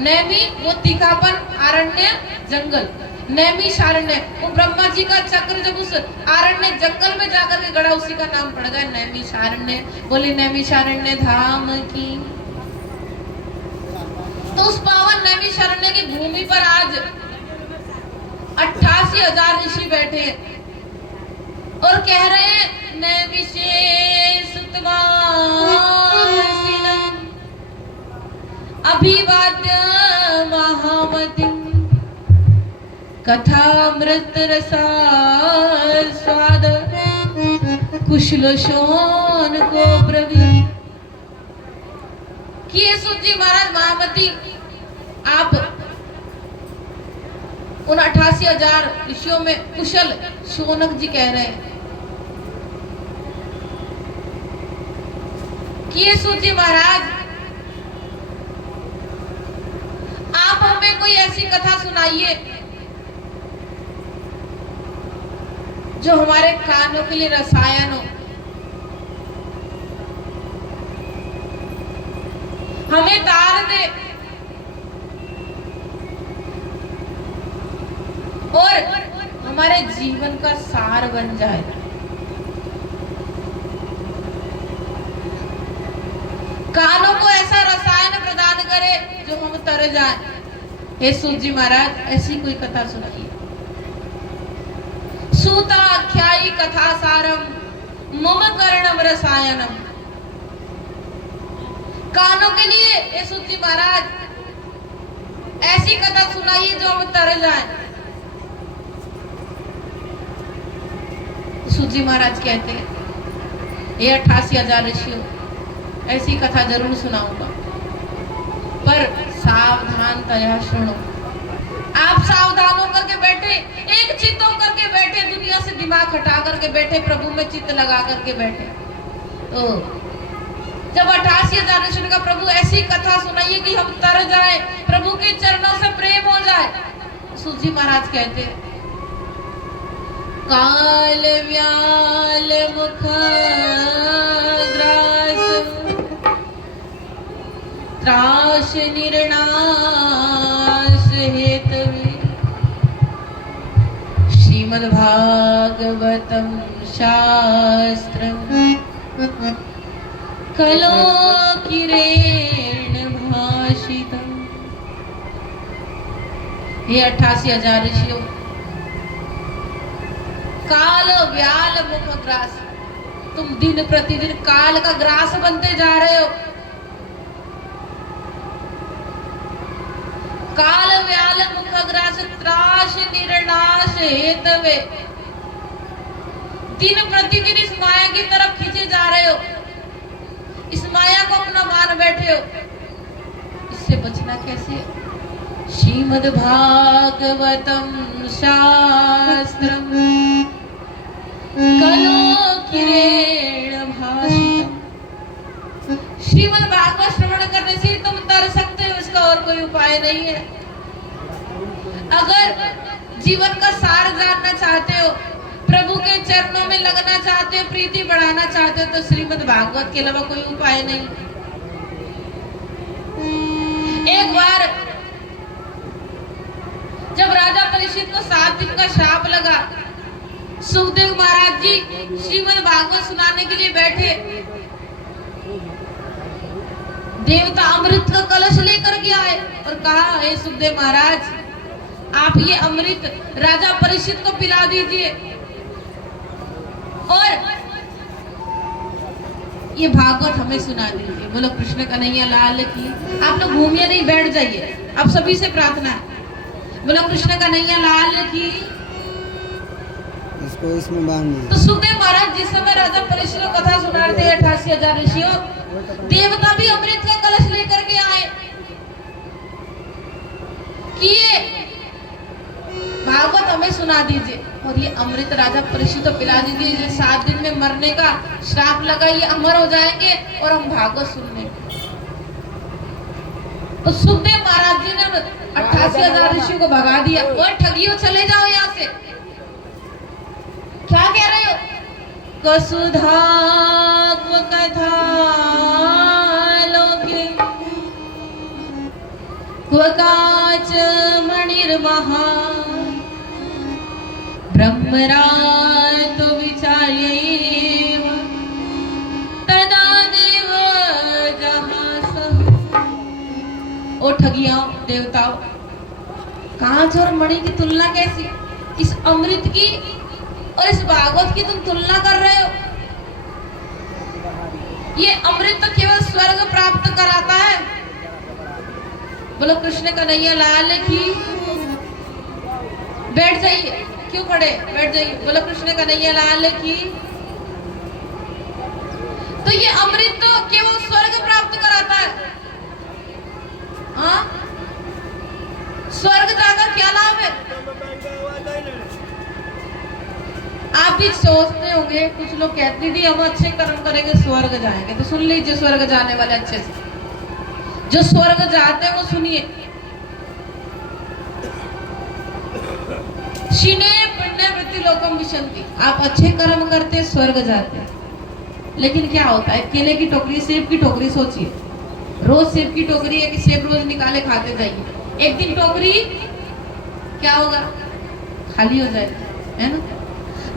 नैमी वो तीखापन, आरण्य जंगल, नैमिषारण्य। वो ब्रह्मा जी का चक्र जब उस आरण्य जंगल में जाकर के गड़ा, उसी का नाम पड़ गया नैमिषारण्य। बोले नैमिषारण्य धाम की। तो उस पावन नैमिषारण्य की भूमि पर आज 88,000 ऋषि बैठे और कह रहे हैं, नैमिषे सुतमासीनम् अभिवाद्य महामतिम् कथामृत रसास्वाद कुशल शौनको ब्रवीत्। कि सूत जी महाराज, महामति आप उन 88,000 ऋषियों में कुशल शौनक जी कह रहे हैं कि ये सूत जी महाराज, आप हमें कोई ऐसी कथा सुनाइए जो हमारे कानों के लिए रसायन हो, हमें तार दे और हमारे जीवन का सार बन जाए। कानों को ऐसा रसायन प्रदान करे जो हम तर जाएं। हे सूत जी महाराज, ऐसी कोई कथा सुनाइए। सूता आख्यायी कथा सारम मम कर्णम रसायनम। कानों के लिए हे सूत जी महाराज ऐसी कथा सुनाइए जो हम तर जाएं। सूत जी महाराज कहते हैं, ये 88,000 ऋषियों, ऐसी कथा जरूर सुनाऊंगा, पर सावधानतया सुनो। आप सावधान होकर के बैठे, एक चित्त होकर के बैठे, दुनिया से दिमाग हटा करके बैठे, प्रभु में चित्त लगा करके बैठे। तो जब 88,000 ऋषि ने कहा प्रभु ऐसी कथा सुनाइए कि हम तर जाए, प्रभु के चरणों से प्रेम हो जाए। सूत जी महाराज कहते काल व्याल मुख ग्रास त्रास निर्णास हेतवे श्रीमद्भागवतम शास्त्रम कलोकिरेण भाषितम्। हे 88,000 ऋषियों, काल व्याल मुख ग्रास, तुम दिन प्रतिदिन काल का ग्रास बनते जा रहे हो। काल व्याल मुख ग्रास त्रास निर्नाश हेतवे, दिन प्रतिदिन इस माया की तरफ खींचे जा रहे हो, इस माया को अपना मान बैठे हो। इससे बचना कैसे? श्रीमद्भागवतम शास्त्रम कलोकिरेण भाषितम्। श्रीमद्भागवत श्रवण करने से तुम तर सकते हो, इसका और कोई उपाय नहीं है। अगर जीवन का सार जानना चाहते हो, प्रभु के चरणों में लगना चाहते हो, प्रीति बढ़ाना चाहते हो, तो श्रीमद् भागवत के अलावा कोई उपाय नहीं। एक बार जब राजा परीक्षित को 7 दिन का श्राप लगा, सुखदेव महाराज जी श्रीमद् भागवत सुनाने के लिए बैठे। देवता अमृत का कलश लेकर के आए और कहा, हे सुखदेव महाराज, आप ये अमृत राजा परीक्षित को पिला दीजिए और ये भागवत हमें सुना दीजिए। बोलो कृष्ण कन्हैया लाल की। आप लोग घूमिए नहीं, बैठ जाइए, आप सभी से प्रार्थना है। बोलो कृष्ण कन्हैया लाल की। इसको इसमें बांध। तो सुखदेव महाराज जिस समय राजा परीक्षित को कथा सुना रहे थे 88,000 ऋषियों, देवता भी अमृत का कलश लेकर के आए कि भागवत हमें सुना दीजिए और ये अमृत राजा परीक्षित को पिला दीजिए। 7 दिन में मरने का श्राप लगा, ये अमर हो जाएंगे और हम भागवत सुनने। तो सुखदेव महाराज जी ने 88,000 ऋषियों को भगा दिया। और ठगियो, चले जाओ यहाँ से। क्या कह रहे हो? कसुधा कथा लोके क्वकाच मणिर्महा ब्रह्मरातो विचार्यैव तदा देव जहासः। ओ ठगियाओ, देवताओ, कांच और मणि की तुलना कैसी? इस अमृत की और इस भागवत की तुम तुलना कर रहे हो। ये अमृत तो केवल स्वर्ग प्राप्त कराता है। बोलो कृष्ण कन्हैया लाल की। बैठ जाइए, क्यों खड़े? बैठ जाइए। बोलो कृष्ण कन्हैया लाल की। तो ये अमृत तो केवल स्वर्ग प्राप्त कराता है। हाँ, स्वर्ग जाकर क्या लाभ है? आप भी सोचते होंगे, कुछ लोग कहते थे हम अच्छे कर्म करेंगे स्वर्ग जाएंगे। तो सुन लीजिए स्वर्ग जाने वाले अच्छे से। जो स्वर्ग जाते हैं वो सुनिए। शिने पुण्य वृत्ति लोकम विशंति। आप अच्छे कर्म करते स्वर्ग जाते हैं, लेकिन क्या होता है? केले की टोकरी, सेब की टोकरी सोचिए। रोज सेब की टोकरी है कि सेब रोज निकाले खाते जाइए। एक दिन टोकरी क्या होगा? खाली हो जाएगी, है ना?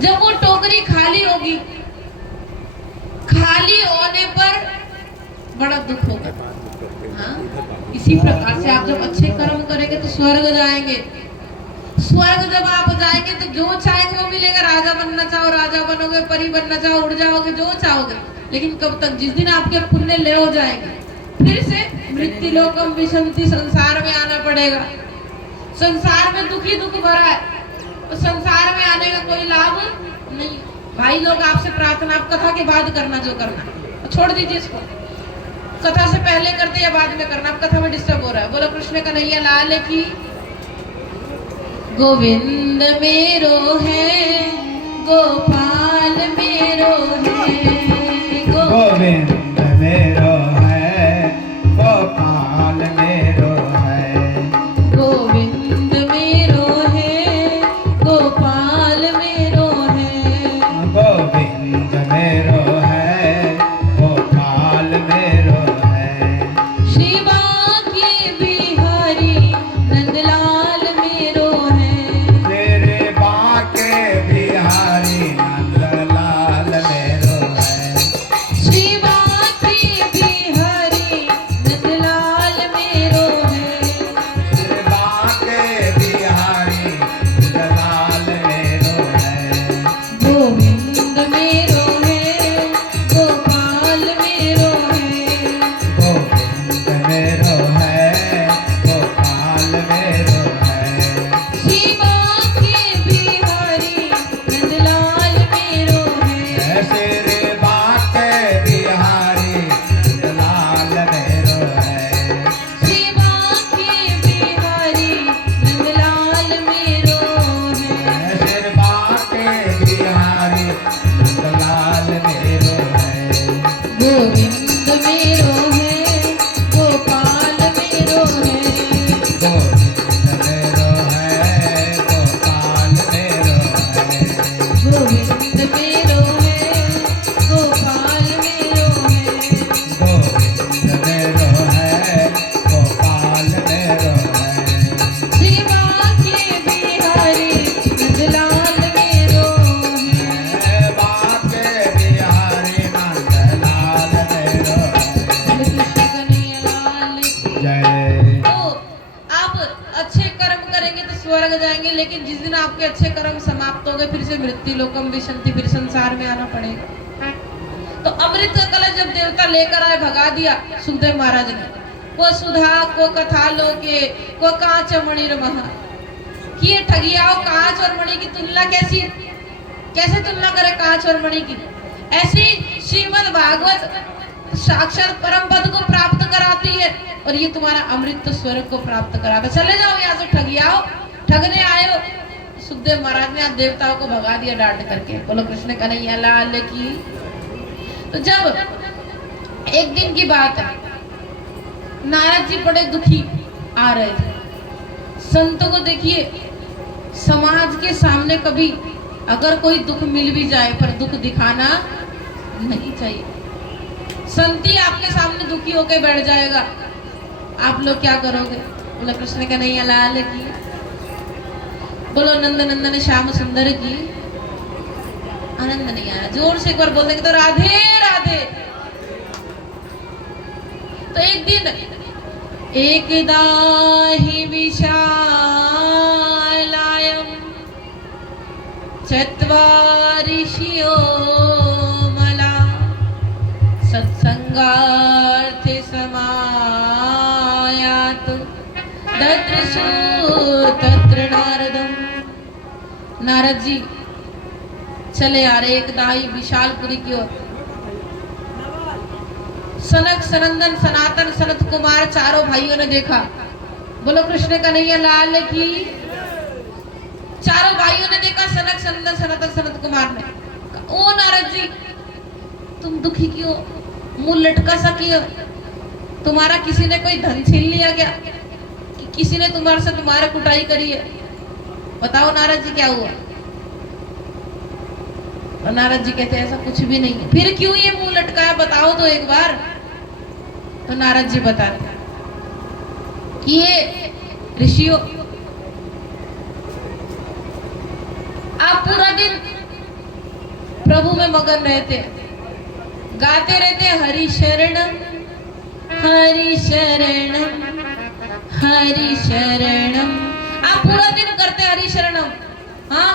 जब वो टोकरी खाली होगी, खाली होने पर बड़ा दुख होगा। हाँ? इसी प्रकार से आप जब अच्छे कर्म करेंगे तो स्वर्ग जाएंगे। स्वर्ग जब आप जाएंगे तो जो चाहेंगे वो मिलेगा। राजा बनना चाहो राजा बनोगे, परी बनना चाहो उड़ जाओगे, जो चाहोगे। लेकिन कब तक? जिस दिन आपके पुण्य ले हो जाएंगे, फिर से मृत्यु लोकम विशंति, संसार में आना पड़ेगा। संसार में दुखी दुख भरा है, तो संसार में आने का कोई लाभ नहीं। भाई लोग आपसे प्रार्थना, आप कथा के बाद करना जो करना, छोड़ दीजिए इसको। कथा से पहले करते या बाद में करना, आप कथा में डिस्टर्ब हो रहा है। बोलो कृष्ण कन्हैया लाल की। गोविंद मेरो है, गोपाल मेरो है, गोविंद मेरो जाएंगे, लेकिन जिस दिन आपके अच्छे कर्म समाप्त हो गए फिर से मृत्यु लोकम विशंति, फिर संसार में आना पड़ेगा। तो अमृत का कलश जब देवता लेकर आए, भगा दिया सुखदेव महाराज ने। को सुधा को कथा लोके को कांच मणिर महा, कि ये ठगियाओ कांच और मणि की तुलना कैसे तुलना करे कांच और मणि की। ऐसी श्रीमद् भागवत साक्षात परम पद को प्राप्त कराती है, और ये तुम्हारा अमृत स्वर्ग को प्राप्त कराता। चले जाओ यहाँ से ठगियाओ, ठगने आए हो। सुखदेव महाराज ने आज देवताओं को भगा दिया डांट करके। बोलो कृष्ण कन्हैया लाल की। तो जब एक दिन की बात है, नारद जी बड़े दुखी आ रहे थे। संतों को देखिए, समाज के सामने कभी अगर कोई दुख मिल भी जाए पर दुख दिखाना नहीं चाहिए। संती आपके सामने दुखी होकर बैठ जाएगा, आप लोग क्या करोगे? बोलो कृष्ण कन्हैया लाल की। बोलो नंद नंदन श्याम सुंदर की। आनंद नहीं आया, जोर से एक बार बोल देंगे तो राधे राधे। तो एक दिन एकदा हि विशालायं चत्वारिशियो मला सत्संगार्थे समायातु ददृशु तत्र नारदम्। नारद जी चले आ रहे एकदा ही विशालपुरी की ओर। सनक सनंदन सनातन सनत कुमार चारों भाइयों ने देखा। बोलो कृष्ण कन्हैया लाल की। चारों भाइयों ने देखा, सनक सनंदन सनातन सनत कुमार ने। ओ नारद जी, तुम दुखी क्यों, मुंह लटका सा क्यों? तुम्हारा किसी ने कोई धन छीन लिया क्या? कि किसी ने तुम्हारे से तुम्हारे कुटाई करी है? बताओ नारद जी क्या हुआ? और नारद जी कहते ऐसा कुछ भी नहीं है। फिर क्यों ये मुंह लटकाया, बताओ तो एक बार। तो नारद जी बताते कि ये ऋषियों, आप पूरा दिन प्रभु में मगन रहते, गाते रहते हरि शरणम हरि शरणम हरि शरणम। आप पूरा दिन करते हरि शरणम। हाँ,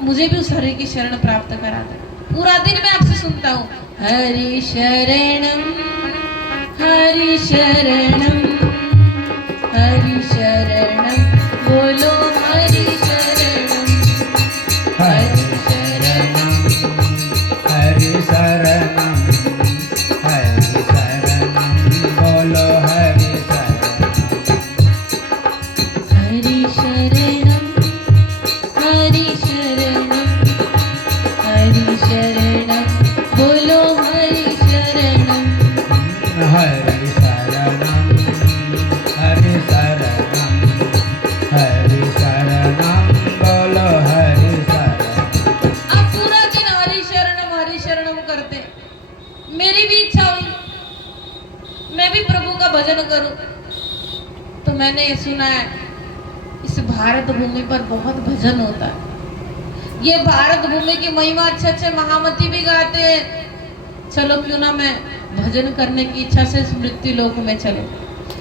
मुझे भी उस हरि की शरण प्राप्त करा दे। पूरा दिन मैं आपसे सुनता हूँ हरि शरणम हरि शरणम हरि शरणम। बोलो हरि शरणम हरि शरणम हरि शरणम हरि शरणम। बोलो हरि शरणम हरि शरणम हरि शरणम हरि शरणम। बोलो हरि शरणम हरि शरणम हरि शरणम हरि शरणम। बोलो हरि शरणम। आप पूरा दिन हरि शरणम करते। मेरी भी इच्छा हुई मैं भी प्रभु का भजन करूं। तो मैंने ये सुना है इस भारत भूमि पर बहुत भजन होता है। ये भारत भूमि की महिमा अच्छे अच्छे महामती भी गाते हैं। चलो क्यों ना मैं भजन करने की इच्छा से मृत्यु लोक में चलो,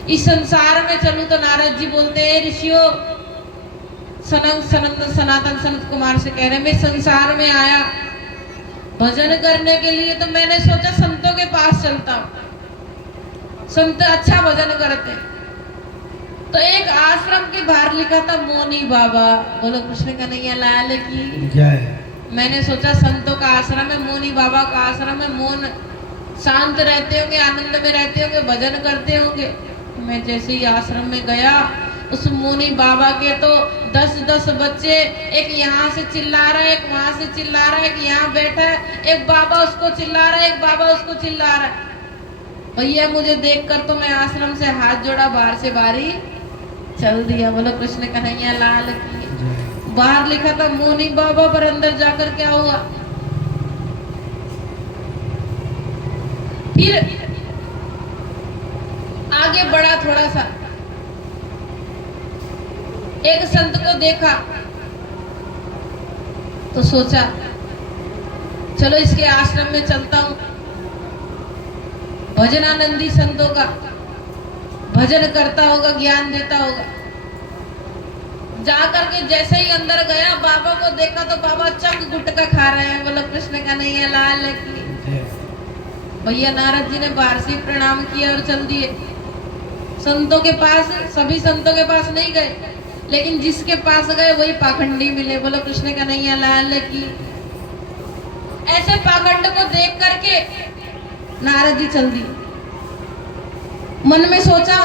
इस संसार में चलूं। तो नारद जी बोलते हैं ऋषियों, सनंद सनातन सनत कुमार से कह रहे मैं संसार में आया भजन करने के लिए, तो मैंने सोचा संतों के पास चलता हूं, संत अच्छा भजन करते। तो एक आश्रम के बाहर लिखा था मोनी बाबा। बोलो कृष्ण कन्हैया लाल की जय। मैंने सोचा संतों का आश्रम है, मोनी बाबा का आश्रम है, मौन शांत रहते होंगे, आनंद में रहते होंगे, भजन करते होंगे। मैं जैसे ही आश्रम में गया, उस मोनी बाबा के तो 10-10 बच्चे, एक यहाँ से चिल्ला रहा है, एक वहां से चिल्ला रहा है, एक यहाँ बैठा है, एक बाबा उसको चिल्ला रहा है, एक बाबा उसको चिल्ला रहा है। भैया मुझे देखकर तो मैं आश्रम से हाथ जोड़ा, बाहर से बारी चल दिया। बोलो कृष्ण कन्हैया लाल की। बाहर लिखा था मोनी बाबा, पर अंदर जाकर क्या हुआ? फिर आगे बढ़ा थोड़ा सा, एक संत को देखा तो सोचा चलो इसके आश्रम में चलता हूं। भजनानंदी संतों का भजन करता होगा, ज्ञान देता होगा। जा करके जैसे ही अंदर गया, बाबा को देखा तो बाबा चक गुटका खा रहे हैं। बोलो कृष्ण का नहीं है लाल की। भैया नारद जी ने बाहर से प्रणाम किया और चल दिए। संतों के पास, सभी संतों के पास नहीं गए, लेकिन जिसके पास गए वही पाखंडी मिले। बोलो कृष्ण का नहीं है लाल की। ऐसे पाखंड को देख करके नारद जी चल दिए। मन में सोचा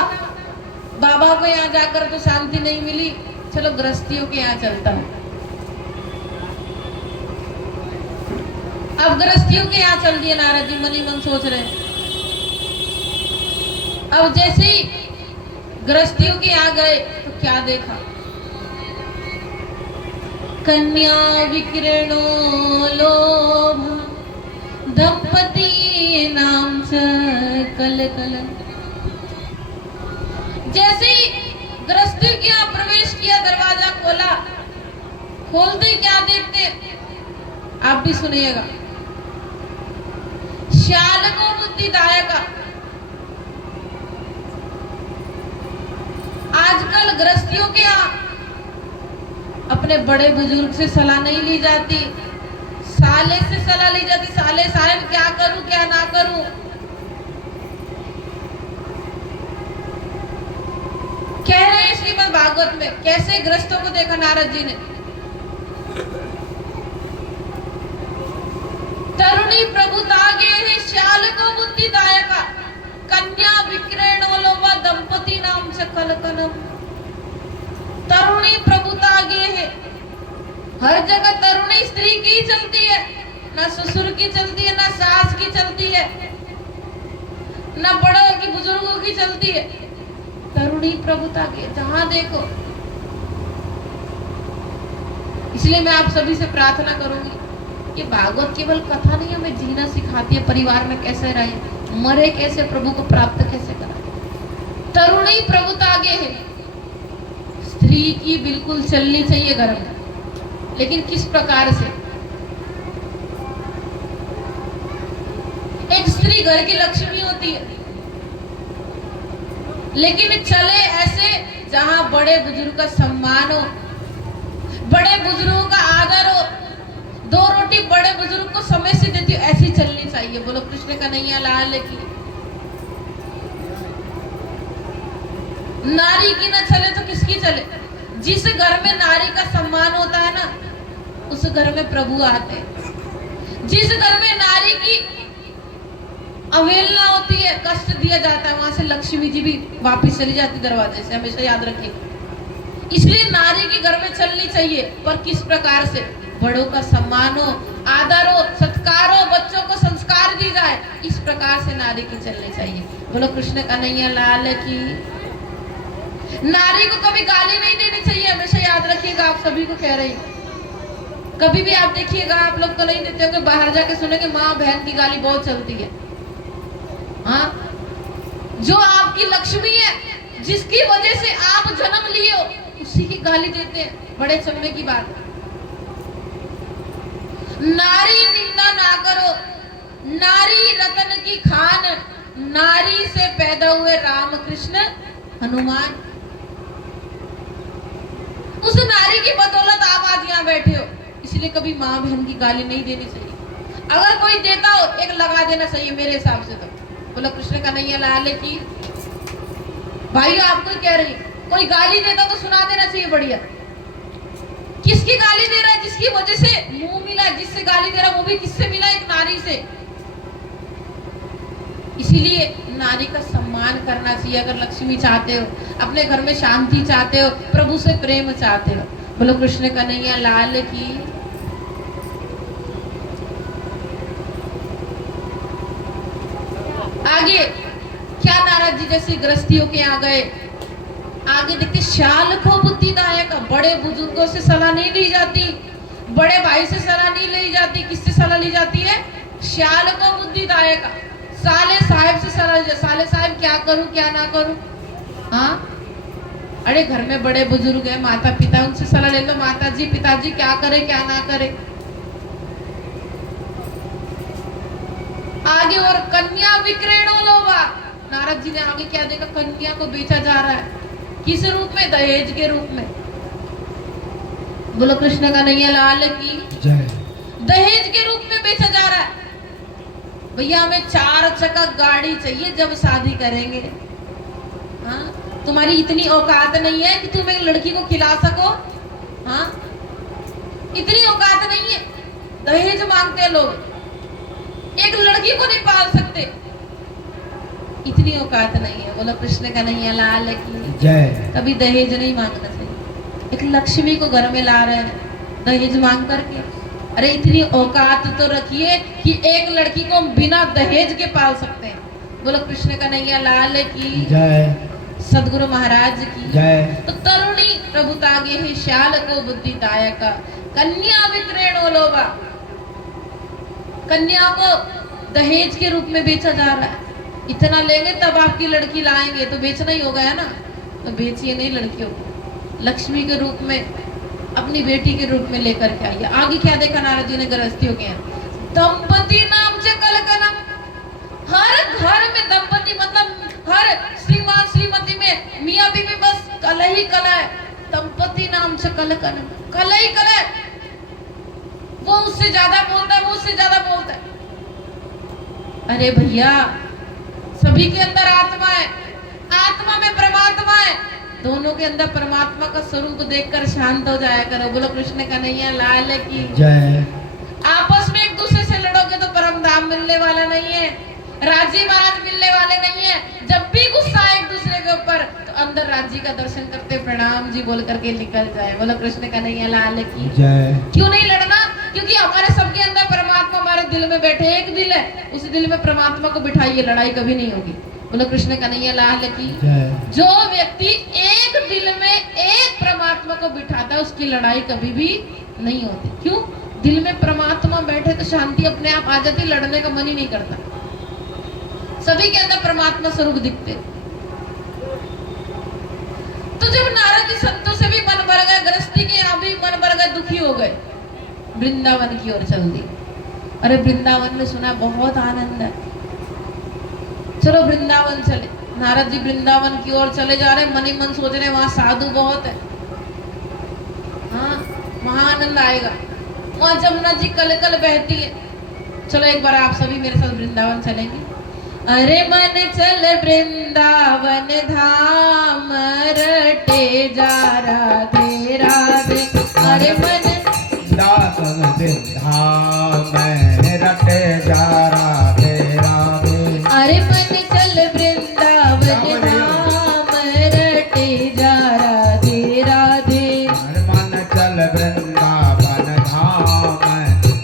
बाबा को यहाँ जाकर तो शांति नहीं मिली, चलो गृहस्थियों के यहाँ चलता हूँ। अब गृहस्थियों के यहाँ चल दिए नारद जी, मन ही मन सोच रहे। अब जैसे ही गृहस्थियों के यहाँ गए तो क्या देखा, कन्या विकिरणो लोभ दंपति नाम च कल कल। जैसे ही गृहस्थी के यहाँ प्रवेश किया, दरवाजा खोला, खोलते ही क्या देखते, आप भी सुनिएगा। श्याल को बुद्धिदायक। आजकल गृहस्थियों के यहाँ अपने बड़े बुजुर्ग से सलाह नहीं ली जाती, साले से सलाह ली जाती। साले साहब क्या करूं क्या ना करूं। कह रहे हैं श्रीमद् भागवत में कैसे गृहस्थों को देखा नारद जी ने। तरुणी प्रभुतागे है श्याल को बुद्धिदायक, कन्या विक्रयणो लोभ दंपति नाम से कलकलम। तरुणी प्रभुतागे है, हर जगह तरुणी स्त्री की चलती है, ना ससुर की चलती है, ना सास की चलती है, ना बड़ों की बुजुर्गों की चलती है। तरुणी प्रभुता के जहां देखो। इसलिए मैं आप सभी से प्रार्थना करूंगी, ये भागवत केवल कथा नहीं, हमें जीना सिखाती है, परिवार में कैसे रहे, मरे कैसे, प्रभु को प्राप्त कैसे करा। तरुणी प्रभुता आगे है। स्त्री की बिल्कुल चलनी चाहिए घर में, लेकिन किस प्रकार से। एक स्त्री घर की लक्ष्मी होती है, लेकिन चले ऐसे जहां बड़े बुजुर्ग का सम्मान हो, बड़े बुजुर्गों का आदर हो, दो रोटी बड़े बुजुर्ग को समय से देती हो, ऐसी चलनी चाहिए। बोलो कृष्ण का नैया लाल की। नारी की ना चले तो किसकी चले। जिस घर में नारी का सम्मान होता है ना, उस घर में प्रभु आते हैं। जिस घर में नारी की अवहेलना होती है, कष्ट दिया जाता है, वहां से लक्ष्मी जी भी वापस चली जाती दरवाजे से, हमेशा याद रखिए। इसलिए नारी के घर में चलनी चाहिए, पर किस प्रकार से। बड़ों का सम्मान हो, आदर हो, सत्कार हो, बच्चों को संस्कार दी जाए, इस प्रकार से नारी की चलनी चाहिए। बोलो कृष्ण कन्हैया लाल की। नारी को कभी गाली नहीं देनी चाहिए, हमेशा याद रखिएगा। आप सभी को कह रही हूँ, कभी भी आप देखिएगा, आप लोग तो नहीं देते होंगे, बाहर जाके सुनेंगे माँ बहन की गाली बहुत चलती है। हाँ, जो आपकी लक्ष्मी है, जिसकी वजह से आप जन्म लिए हो, उसी की गाली देते हैं, बड़े चम्मे की बात। नारी निंदा ना करो, नारी रतन की खान, नारी से पैदा हुए राम कृष्ण हनुमान। उस नारी की बदौलत आप आज यहाँ बैठे हो, इसलिए कभी माँ बहन की गाली नहीं देनी चाहिए। अगर कोई देता हो, एक लगा देना चाहिए मेरे हिसाब से तो। बोलो कृष्ण कन्हैया लाल की। भाइयों, आपको कह रही, कोई गाली देता तो सुना देना चाहिए बढ़िया। किसकी गाली दे रहा है? जिसकी वजह से मुंह मिला, जिससे गाली दे रहा है वो भी किससे मिला? एक नारी से। इसीलिए नारी का सम्मान करना चाहिए। अगर लक्ष्मी चाहते हो, अपने घर में शांति चाहते हो, प्रभु से प्रेम चाहते हो। बोलो कृष्ण कन्हैया लाल की। आगे क्या, नारद जी जैसे गृहस्थियों के यहाँ गए, आगे देखते श्याल को बुद्धिदायक। बड़े बुजुर्गों से सलाह नहीं ली जाती, बड़े भाई से सलाह नहीं ली जाती, किससे सलाह ली जाती है? श्याल को बुद्धिदायक। साले साहब से सलाह ली जाती। साले साहब क्या करूं क्या ना करूं। हाँ, अरे घर में बड़े बुजुर्ग है, माता पिता, उनसे सलाह ले लो। माता जी पिताजी क्या करे क्या ना करे। आगे और कन्या विक्रयणो लोभा। नारद जी ने आगे क्या देखा? कन्या को बेचा जा रहा है। किस रूप में? दहेज के रूप में। बोलो कृष्ण कन्हैया लाल की। जय। दहेज के रूप में बेचा जा रहा है। भैया हमें 4 चक्का गाड़ी चाहिए जब शादी करेंगे। हाँ, तुम्हारी इतनी औकात नहीं है कि तुम एक लड़की को खिला सको। हाँ, इतनी औकात नहीं है। दहेज मांगते हैं लोग, एक लड़की को नहीं पाल सकते, इतनी औकात नहीं है। बोलो कृष्ण कन्हैया लाल की जय। कभी दहेज नहीं मांगना चाहिए। एक लक्ष्मी को घर में ला रहे हैं दहेज मांग करके। अरे इतनी औकात तो रखिए कि एक लड़की को बिना दहेज के पाल सकते हैं। बोलो कृष्ण कन्हैया लाल की जय। सदगुरु महाराज की जय। तो तरुणी प्रभु तागे ही श्याल को बुद्धि दायक कन्या विक्रेण लोभा। कन्या को दहेज के रूप में बेचा जा रहा है। इतना लेंगे तब आपकी लड़की लाएंगे, तो बेचना ही होगा, है ना। तो बेचिए नहीं लड़कियों को, लक्ष्मी के रूप में अपनी बेटी के रूप में लेकर के आइए। आगे क्या देखा नारद जी ने गृहस्थियों के यहाँ, दंपति नाम से कल कलम। हर घर में दंपति मतलब हर श्रीमान श्रीमती में मियाँ बीवी बस कल ही कला है। दंपति नाम से कल कलम, कल ही कला है। वो उससे ज्यादा बोलता है, वो उससे ज्यादा बोलता है। अरे भैया सभी के अंदर आत्मा है, आत्मा में परमात्मा है। दोनों के अंदर परमात्मा का स्वरूप देखकर शांत हो जाया करो। बोलो कृष्ण कन्हैया लाल की जय। आपस में एक दूसरे से लड़ोगे तो परम धाम मिलने वाला नहीं है, राजी महाराज मिलने वाले नहीं है। जब भी गुस्सा है एक दूसरे के ऊपर तो अंदर राजी का दर्शन करते प्रणाम जी बोल करके निकल जाए। बोलो कृष्ण कन्हैया लाल की जय। क्यों नहीं लड़ना? क्योंकि हमारे सबके अंदर परमात्मा हमारे दिल में बैठे। एक दिल है, उस दिल में परमात्मा को बिठाइए, लड़ाई कभी नहीं होगी। बोलो कृष्ण कन्हैया लाल की जय। जो व्यक्ति एक दिल में एक परमात्मा को बिठाता है उसकी लड़ाई कभी भी नहीं होती। क्यों? दिल में परमात्मा बैठे तो शांति अपने आप आ जाती, लड़ने का मन ही नहीं करता। सभी के अंदर परमात्मा स्वरूप दिखते। तो जब नारद जी संतों से भी मन भर गए, गृहस्थी के यहाँ भी मन भर गए, दुखी हो गए, वृंदावन की ओर चल दी। अरे वृंदावन में सुना बहुत आनंद है, चलो वृंदावन चले। नारद जी वृंदावन की ओर चले जा रहे, मन ही मन सोच रहे वहां साधु बहुत है, हाँ वहां आनंद आएगा, वहां जमुना जी कल कल बहती है। चलो एक बार आप सभी मेरे साथ वृंदावन चलेंगे। अरे मन चल वृंदावन धाम रटे जा राधे राधे। अरे मन दासन धाम रटे जा राधे राधे। अरे मन चल वृंदावन धाम रटे जा राधे राधे। मन चल वृंदावन धाम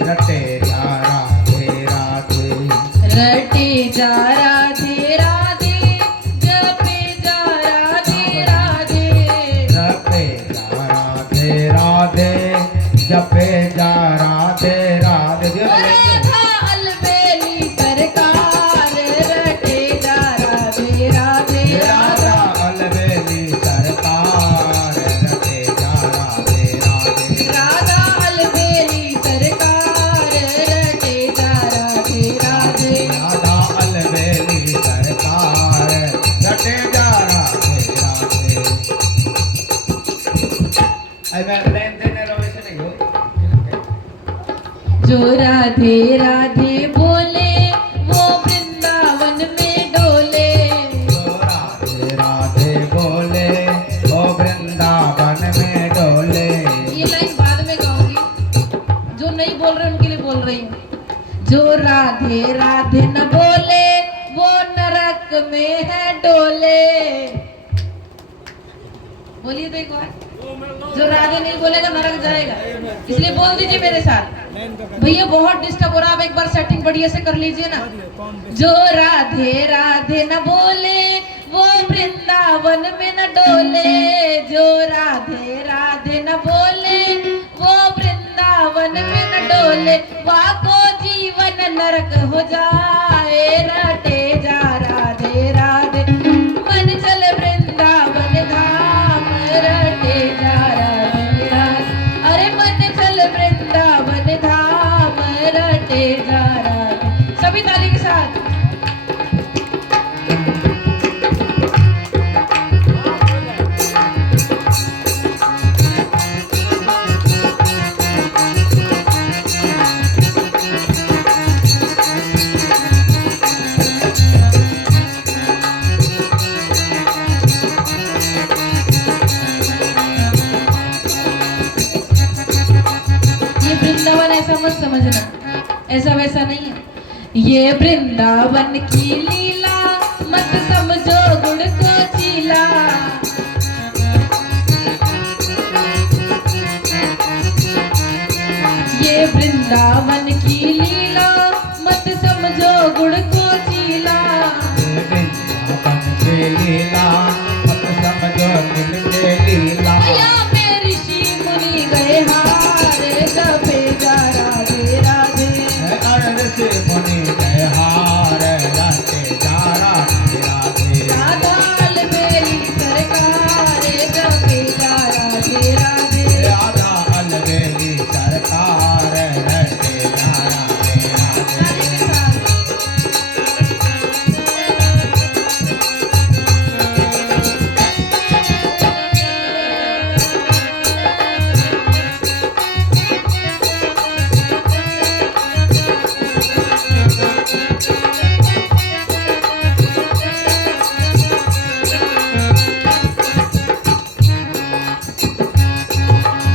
रटे जा राधे राधे। रटे जा राधे राधे, जपे जा राधे राधे। रटे जा राधे राधे, जपे जा राधे राधे। राधा अलबेली सरकार रटे जा राधे राधे। राधा अलबेली सरकार रटे जा राधे राधे। राधा अलबेली सरकार रटे जा राधे राधे। राधा अलबेली सरकार रटे जा राधे राधे। अगर लेन देन रोश नहीं हो। जो राधे राधे बोले वो वृंदावन में डोले। जो राधे राधे बोले वो वृंदावन में डोले। ये लाइन बाद में गाऊंगी, जो नहीं बोल रहे उनके लिए बोल रही हूँ। जो राधे राधे न बोले वो नरक में है डोले। बोलिए तो एक बार, जो राधे नहीं बोलेगा नरक जाएगा, इसलिए बोल दीजिए मेरे साथ। भैया बहुत डिस्टर्ब हो रहा है, आप एक बार सेटिंग बढ़िया से कर लीजिए ना। जो राधे राधे न बोले वो वृंदावन में न डोले। जो राधे राधे न बोले वो वृंदावन में न डोले। वाको जीवन नरक हो जाए रटे जा राधे राधे। मन चल वृंदावन धाम रटे जा राधे राधे। अरे मन चल वृंदावन धाम रटे जा राधे। सभी ताली के साथ। ऐसा वैसा नहीं है। ये वृंदावन की लीला मत समझो गुड़ को चीला। ये वृंदावन की लीला मत समझो गुड़ को चीला। वृंदावन के लीला मत समझो दिल के लीला। यहाँ पे ऋषि मुनि गए हारे जपे जा राधे राधे। ऋषि मुनि गए हार राधे जा राधे राधे। राधा अलबेली सरकार जपे जा राधे राधे। राधा अलबेली सरकार राधे जा राधे राधे। राधे के साथ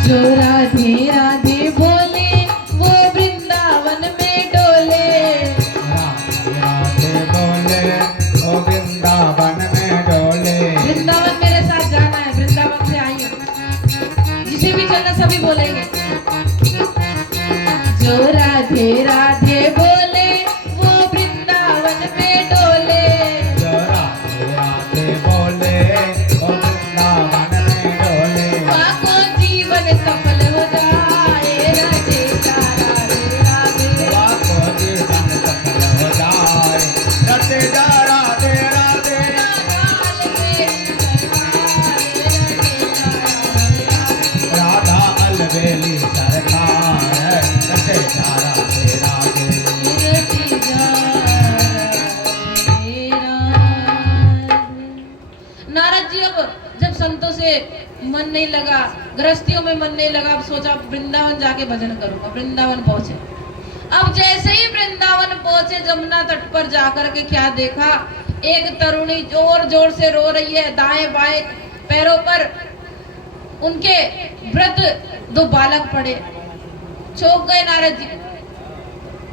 जो राधे राधे बोले वो वृंदावन में डोले। राधे राधे बोले ओ वृंदावन में डोले। वृंदावन मेरे साथ जाना है, वृंदावन से आइए, जिसे भी चलना सभी बोलेंगे। जो राधे राधे बोले वो वृंदावन में डोले। जो राधे राधे बोले ओ वृंदावन में डोले। वाको जीवन सफल हो जाए राधे जा राधे राधे। वाको जीवन सफल हो जाए राधे जा राधे राधे। राधा अलबेली सरकार राधे जा राधे राधे। नारद जी अब जब संतों से मन नहीं लगा, गृहस्थियों में मन नहीं लगा, अब सोचा वृंदावन जाके भजन करूंगा। वृंदावन पहुंचे। अब जैसे ही वृंदावन पहुंचे जमुना तट पर जाकर के क्या देखा, एक तरुणी जोर जोर से रो रही है। दाएं बाएं पैरों पर उनके वृद्ध दो बालक पड़े। चौंक गए नारद जी।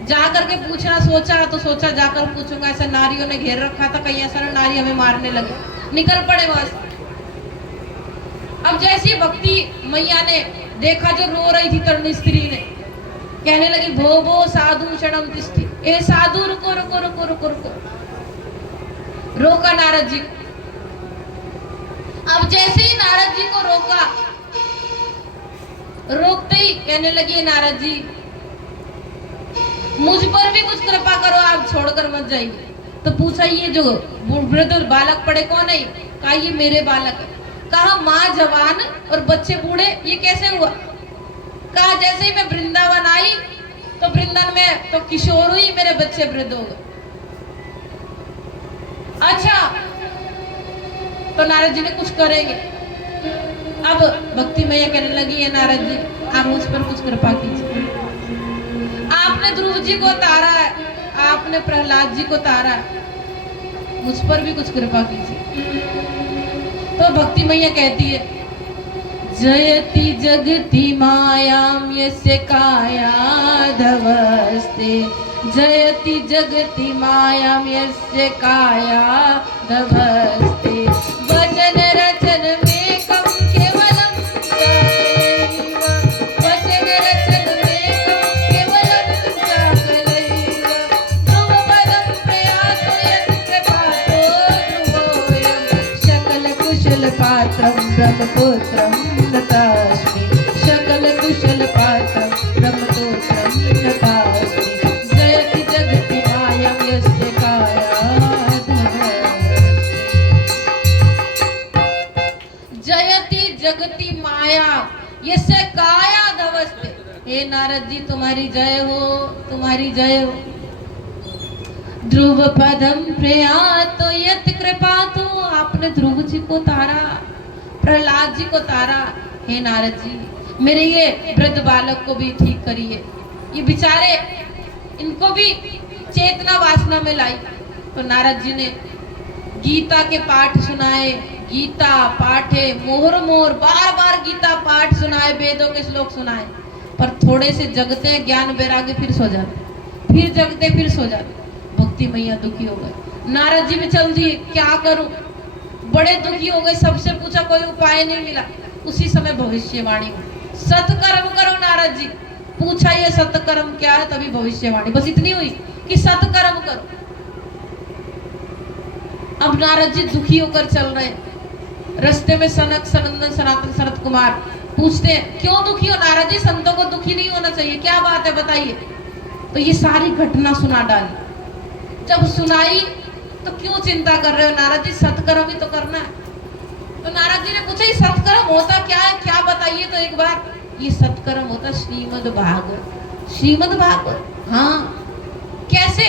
जाकर के पूछना सोचा तो सोचा जाकर पूछूंगा, ऐसा नारियों ने घेर रखा था, कहीं ऐसा ना नारी हमें मारने लगे। निकल पड़े वहां से। अब जैसी भक्ति मैया ने देखा जो रो रही थी तरुणी स्त्री ने, कहने लगी भो भो साधु क्षणम तिष्ठि। ए साधु रुको रुको रुको रुको रुको। रोका नारद जी। अब जैसे ही नारद जी को रोका, रोकते ही कहने लगी नारद जी मुझ पर भी कुछ कृपा करो, आप छोड़कर मत जाइए। तो पूछा ये जो वृद्ध बालक पड़े कौन है? कहा ये मेरे बालक है। कहा माँ जवान और बच्चे बूढ़े, ये कैसे हुआ? कहा जैसे ही मैं वृंदावन आई तो वृंदावन में तो किशोर हुई, मेरे बच्चे वृद्ध हो गए। अच्छा, तो नारद जी ने कुछ करेंगे। अब भक्ति मैया कहने लगी है नारद जी आप मुझ पर कुछ कृपा कीजिए। आपने ध्रुव जी को तारा है, आपने प्रहलाद जी को तारा है, मुझ पर भी कुछ कृपा कीजिए। तो भक्ति मैया कहती है जयति जगति मायाम यस्य काया धवस्ते। जयति जगति मायाम यस्य काया धवस्ते। वचन रचन में कम केवलम चाकलैव। वचन रचन में कम केवलम चाकलैव। ध्रुवपदं प्रयातो यत् कृपातो ध्रुवोऽयं। सकल कुशल पात्रं ब्रह्मपुत्रं नतास्मि। सकल कुशल पात्रं ब्रह्मपुत्रं नतास्मि। जयति जगति मायां यस्य काया धवस्ते। जयति जगति माया यस्य काया धवस्ते। हे नारद जी तुम्हारी जय हो, तुम्हारी जय हो। ध्रुव पदम प्रयातो यत् कृपातो। आपने ध्रुव जी को तारा, प्रहलाद जी को तारा। हे नारद जी मेरे ये वृद्ध बालक को भी ठीक करिए, ये बेचारे इनको भी चेतना वासना में लाई। तो नारद जी ने गीता के पाठ सुनाए। गीता पाठे मोहर मोहर बार बार गीता पाठ सुनाए, वेदों के श्लोक सुनाए। पर थोड़े से जगते हैं ज्ञान वैराग्य, फिर सो जाते, फिर जगते फिर सो जाते। भक्ति मैया दुखी हो गए, नारद जी भी चल दिए, क्या करूं, बड़े दुखी हो गए। सबसे पूछा, कोई उपाय नहीं मिला। उसी समय भविष्यवाणी हुई, सत्कर्म करो नारद जी। पूछा ये सत्कर्म क्या है, तभी भविष्यवाणी बस इतनी हुई कि सत्कर्म करो। अब नारद जी दुखी होकर चल रहे हैं। रास्ते में सनक, सनंदन, सनातन, सनत कुमार पूछते हैं, क्यों दुखी हो नारद जी, संतों को दुखी नहीं होना चाहिए, क्या बात है बताइए। तो ये सारी घटना सुना डाली। जब सुनाई तो क्यों चिंता कर रहे हो नारद जी, सत्कर्म ही तो करना है। तो नारद जी ने पूछा, ये सत्कर्म होता क्या है, क्या बताइए तो एक बार। ये सत्कर्म होता श्रीमद् भागवत। श्रीमद् भागवत, हाँ कैसे?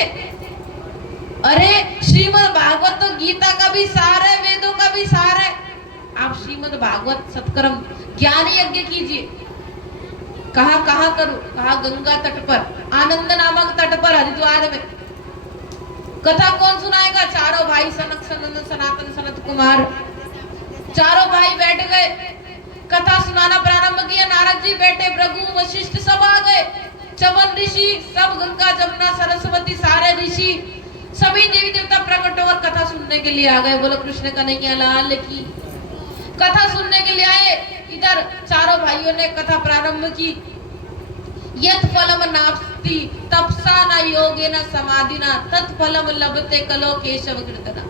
अरे श्रीमद् भागवत तो गीता का भी सार है, वेदों का भी सार है। आप श्रीमद् भागवत सत्कर्म ज्ञान यज्ञ कीजिए। कहा करूं? कहा गंगा तट पर, आनंद नामक तट पर, हरिद्वार में। कथा कौन सुनाएगा? चारों भाई, सनक, सनंदन, सनातन, सनत कुमार, चारों भाई बैठ गए, कथा सुनाना प्रारंभ किया। नारद जी बैठे, भृगु, वशिष्ठ सब आ गए, चवन ऋषि सब, गंगा, जमुना, सरस्वती, सारे ऋषि, सभी देवी देवता प्रकट होकर कथा सुनने के लिए आ गए। बोलो कृष्ण कन्हैया लाल की। कथा सुनने के लिए आए। इधर चारों भाइयों ने कथा प्रारंभ की। यत् फलम नास्ति तपसा न योगेन समाधिना तत्फलम लभते कलो केशव कीर्तना।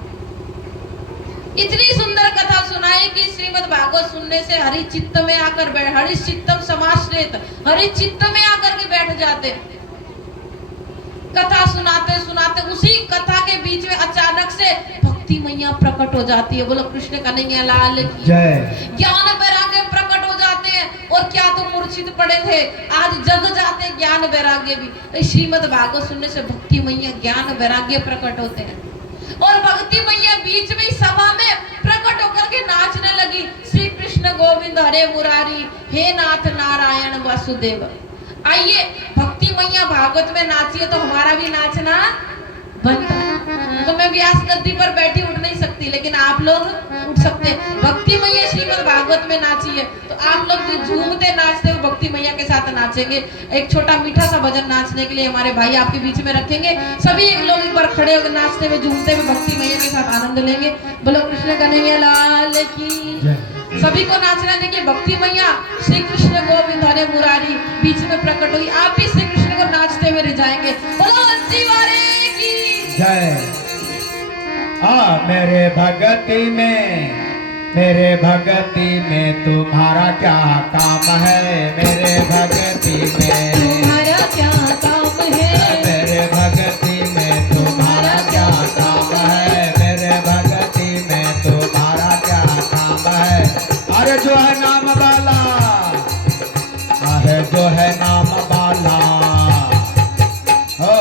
इतनी सुंदर कथा सुनाई कि श्रीमद् भागवत सुनने से हरि चित्त में आकर बैठ, हरि चित्तम समाश्रित, हरि चित्त में आकर के बैठ जाते। कथा सुनाते सुनाते उसी कथा के बीच में अचानक से भक्ति मैया प्रकट हो जाती है। बोलो कृष्ण कन्हैया लाल की जय। ज्ञान वैराग्य प्रकट हो जाते हैं। और क्या तो मूर्छित पड़े थे, आज जग जाते ज्ञान वैराग्य भी। श्रीमद् भागवत सुनने से भक्ति मैया ज्ञान वैराग्य प्रकट होते हैं। और भक्ति मैया बीच में सभा में प्रकट होकर के नाचने लगी। श्री कृष्ण गोविंद हरे मुरारी, हे नाथ नारायण वासुदेव। आइए भक्ति मैया भागवत में नाचिए तो हमारा भी नाचना बनता है। तो मैं व्यास गद्दी पर बैठी उठ नहीं सकती, लेकिन आप लोग उठ सकते हैं। भक्ति मैया श्रीमद् भागवत में नाचिए तो आप लोग भी झूमते नाचते हुए भक्ति मैया के साथ नाचेंगे। एक छोटा मीठा सा भजन नाचने के लिए हमारे भाई आपके बीच में रखेंगे। सभी लोग एक बार खड़े होकर नाचते हुए झूमते हुए भक्ति मैया के साथ आनंद लेंगे। बोलो कृष्ण कन्हैया लाल की। सभी को नाचना देखिए। भक्ति मैया श्री कृष्ण गोविंद हरे मुरारी बीच में प्रकट हुई। आप भी श्री कृष्ण को नाचते हुए रिझाएंगे। बोलो बंसी वाले की जय। मेरे भगति में तुम्हारा क्या काम है, मेरे भगति में तुम्हारा क्या काम है, मेरे भगति में तुम्हारा क्या काम है, मेरे भगति में तुम्हारा क्या काम है। अरे जो है नाम वाला, अरे जो है नाम वाला, ओ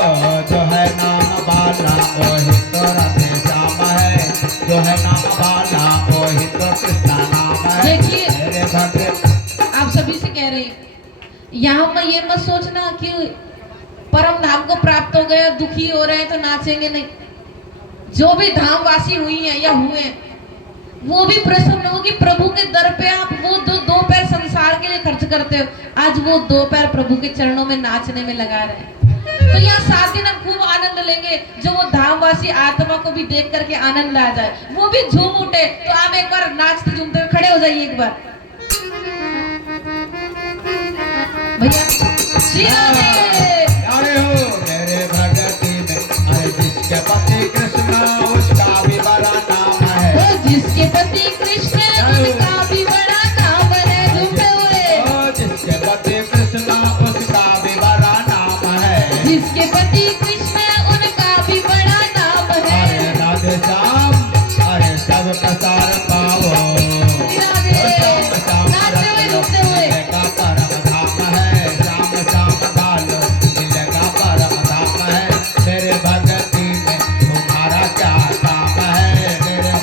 जो है नाम वाला वही तो राधे श्याम है, जो है नाम वाला वही तो कृष्णा नाम है। देखिए मेरे भगत, आप सभी से कह रहे हैं, यहाँ में ये मत सोचना कि परम धाम को प्राप्त हो गया, दुखी हो रहे हैं तो नाचेंगे नहीं। जो भी धामवासी हुई हैं या हुए हैं, वो भी प्रसन्न हो कि प्रभु के दर पे आप वो दो पैर संसार के लिए खर्च करते हो, आज वो 2 पैर प्रभु के चरणों में नाचने में लगा रहे हैं। तो यहाँ 7 दिन हम खूब आनंद लेंगे। जो वो धामवासी आत्मा को भी देख करके आनंद आ जाए, वो भी झूम उठे। तो आप एक बार नाचते झूमते हुए खड़े हो जाइए एक बार। भैया श्री अरे हो मेरे भगति में, अरे जिसके पति कृष्ण उसका भी बड़ा नाम है, जिसके पति कृष्ण उसका भी बड़ा नाम है। झूमते हुए जिसके पति कृष्ण उसका भी बड़ा नाम है, जिसके पति कृष्ण उनका भी बड़ा नाम है। अरे राधे श्याम, अरे सब कसार पाओ, नाचते हुए झूमते हुए का परम धाम है, श्याम श्याम बाल मिलेगा परम धाम है। मेरे भगति में तुम्हारा क्या काम है, मेरे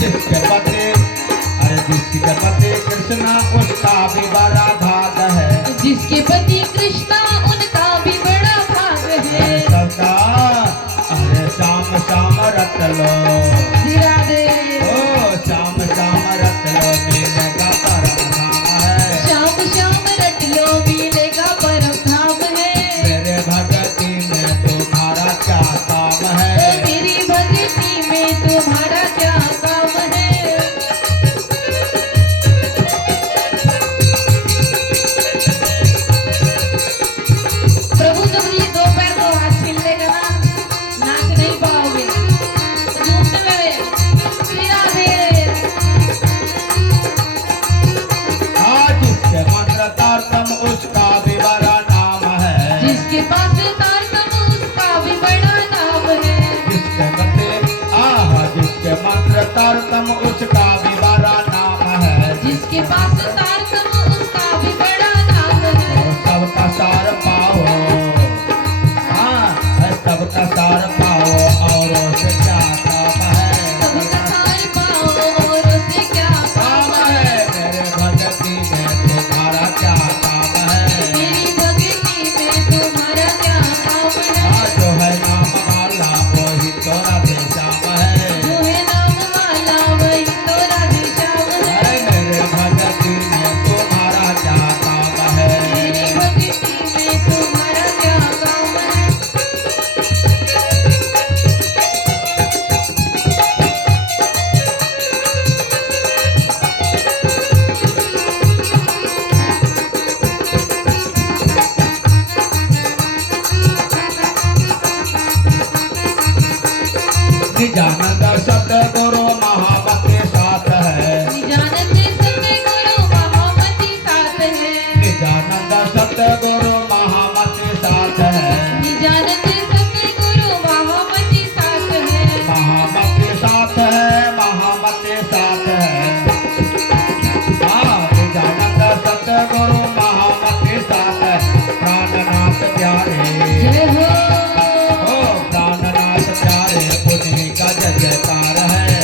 जिसके पति, अरे जिसके पति कृष्णा उसका भी बड़ा भाग है, जिसके पति कृष्णा उनका भी बड़ा भाग है। सबका अरे श्याम श्याम रट लो, राधे ओ श्याम श्याम जिसके पास तारतम उसका भी बड़ा नाम है। जिसके जिसके मंत्र तारतम उसका भी बड़ा नाम है। जिसके पास तारतम उसका भी बड़ा नाम है। सबका सार पाओ, सबका सार पाओ और उसे क्या काम है। सबका सार पाओ और उसे क्या काम है। मेरे भक्ति में तुम्हारा क्या काम है। मेरी भक्ति में तुम्हारा क्या काम है। जो है नाम वाला वही तो राधे श्याम है। जो है नाम वाला वही तो राधे श्याम है। मेरे भक्ति में तुम्हारा क्या काम है। मेरी भक्ति में तुम्हारा क्या काम है। निजानंद सतगुरु महामति साथ है। निजानंद सतगुरु महामति साथ है। निजानंद सतगुरु महामति साथ है। निजानंद सतगुरु महामति साथ है। महामति साथ है, महामति साथ है। निजानंद सतगुरु महामति साथ है। प्राणनाथ प्यारे, जय हो। प्राणनाथ प्यारे पुण्य का जयकार है।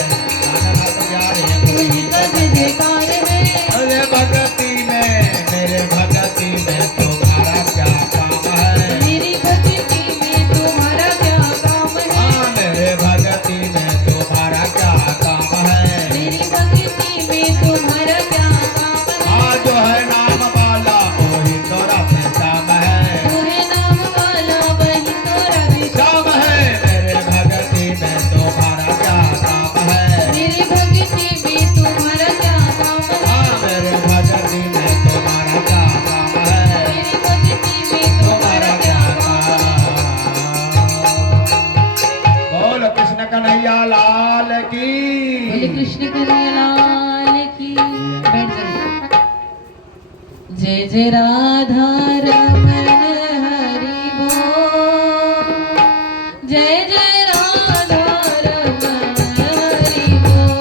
प्राणनाथ प्यारे पुण्य का जयकार है। अरे भक्ति में, मेरे भक्ति में तुम्हारा क्या काम है। मेरी भक्ति में तुम्हारा क्या काम है। मेरे भक्ति में तुम्हारा क्या काम है। मेरी भक्ति में तुम्हारा क्या काम है। जो है नाम वाला वही तो राधे श्याम है। जो है नाम वाला वही तो राधे श्याम है। मेरे भक्ति में तुम्हारा क्या काम है। मेरी भक्ति में तुम्हारा क्या काम है। मेरे भक्ति में तुम्हारा क्या काम है। मेरी भक्ति में तुम्हारा क्या काम है। बोल कृष्ण कन्हैया लाल की। बोले कृष्ण कन्हैया लाल की। बैठ जाइए। जय जय राधा रमण हरि बोल। जय जय राधा रमण हरि बोल।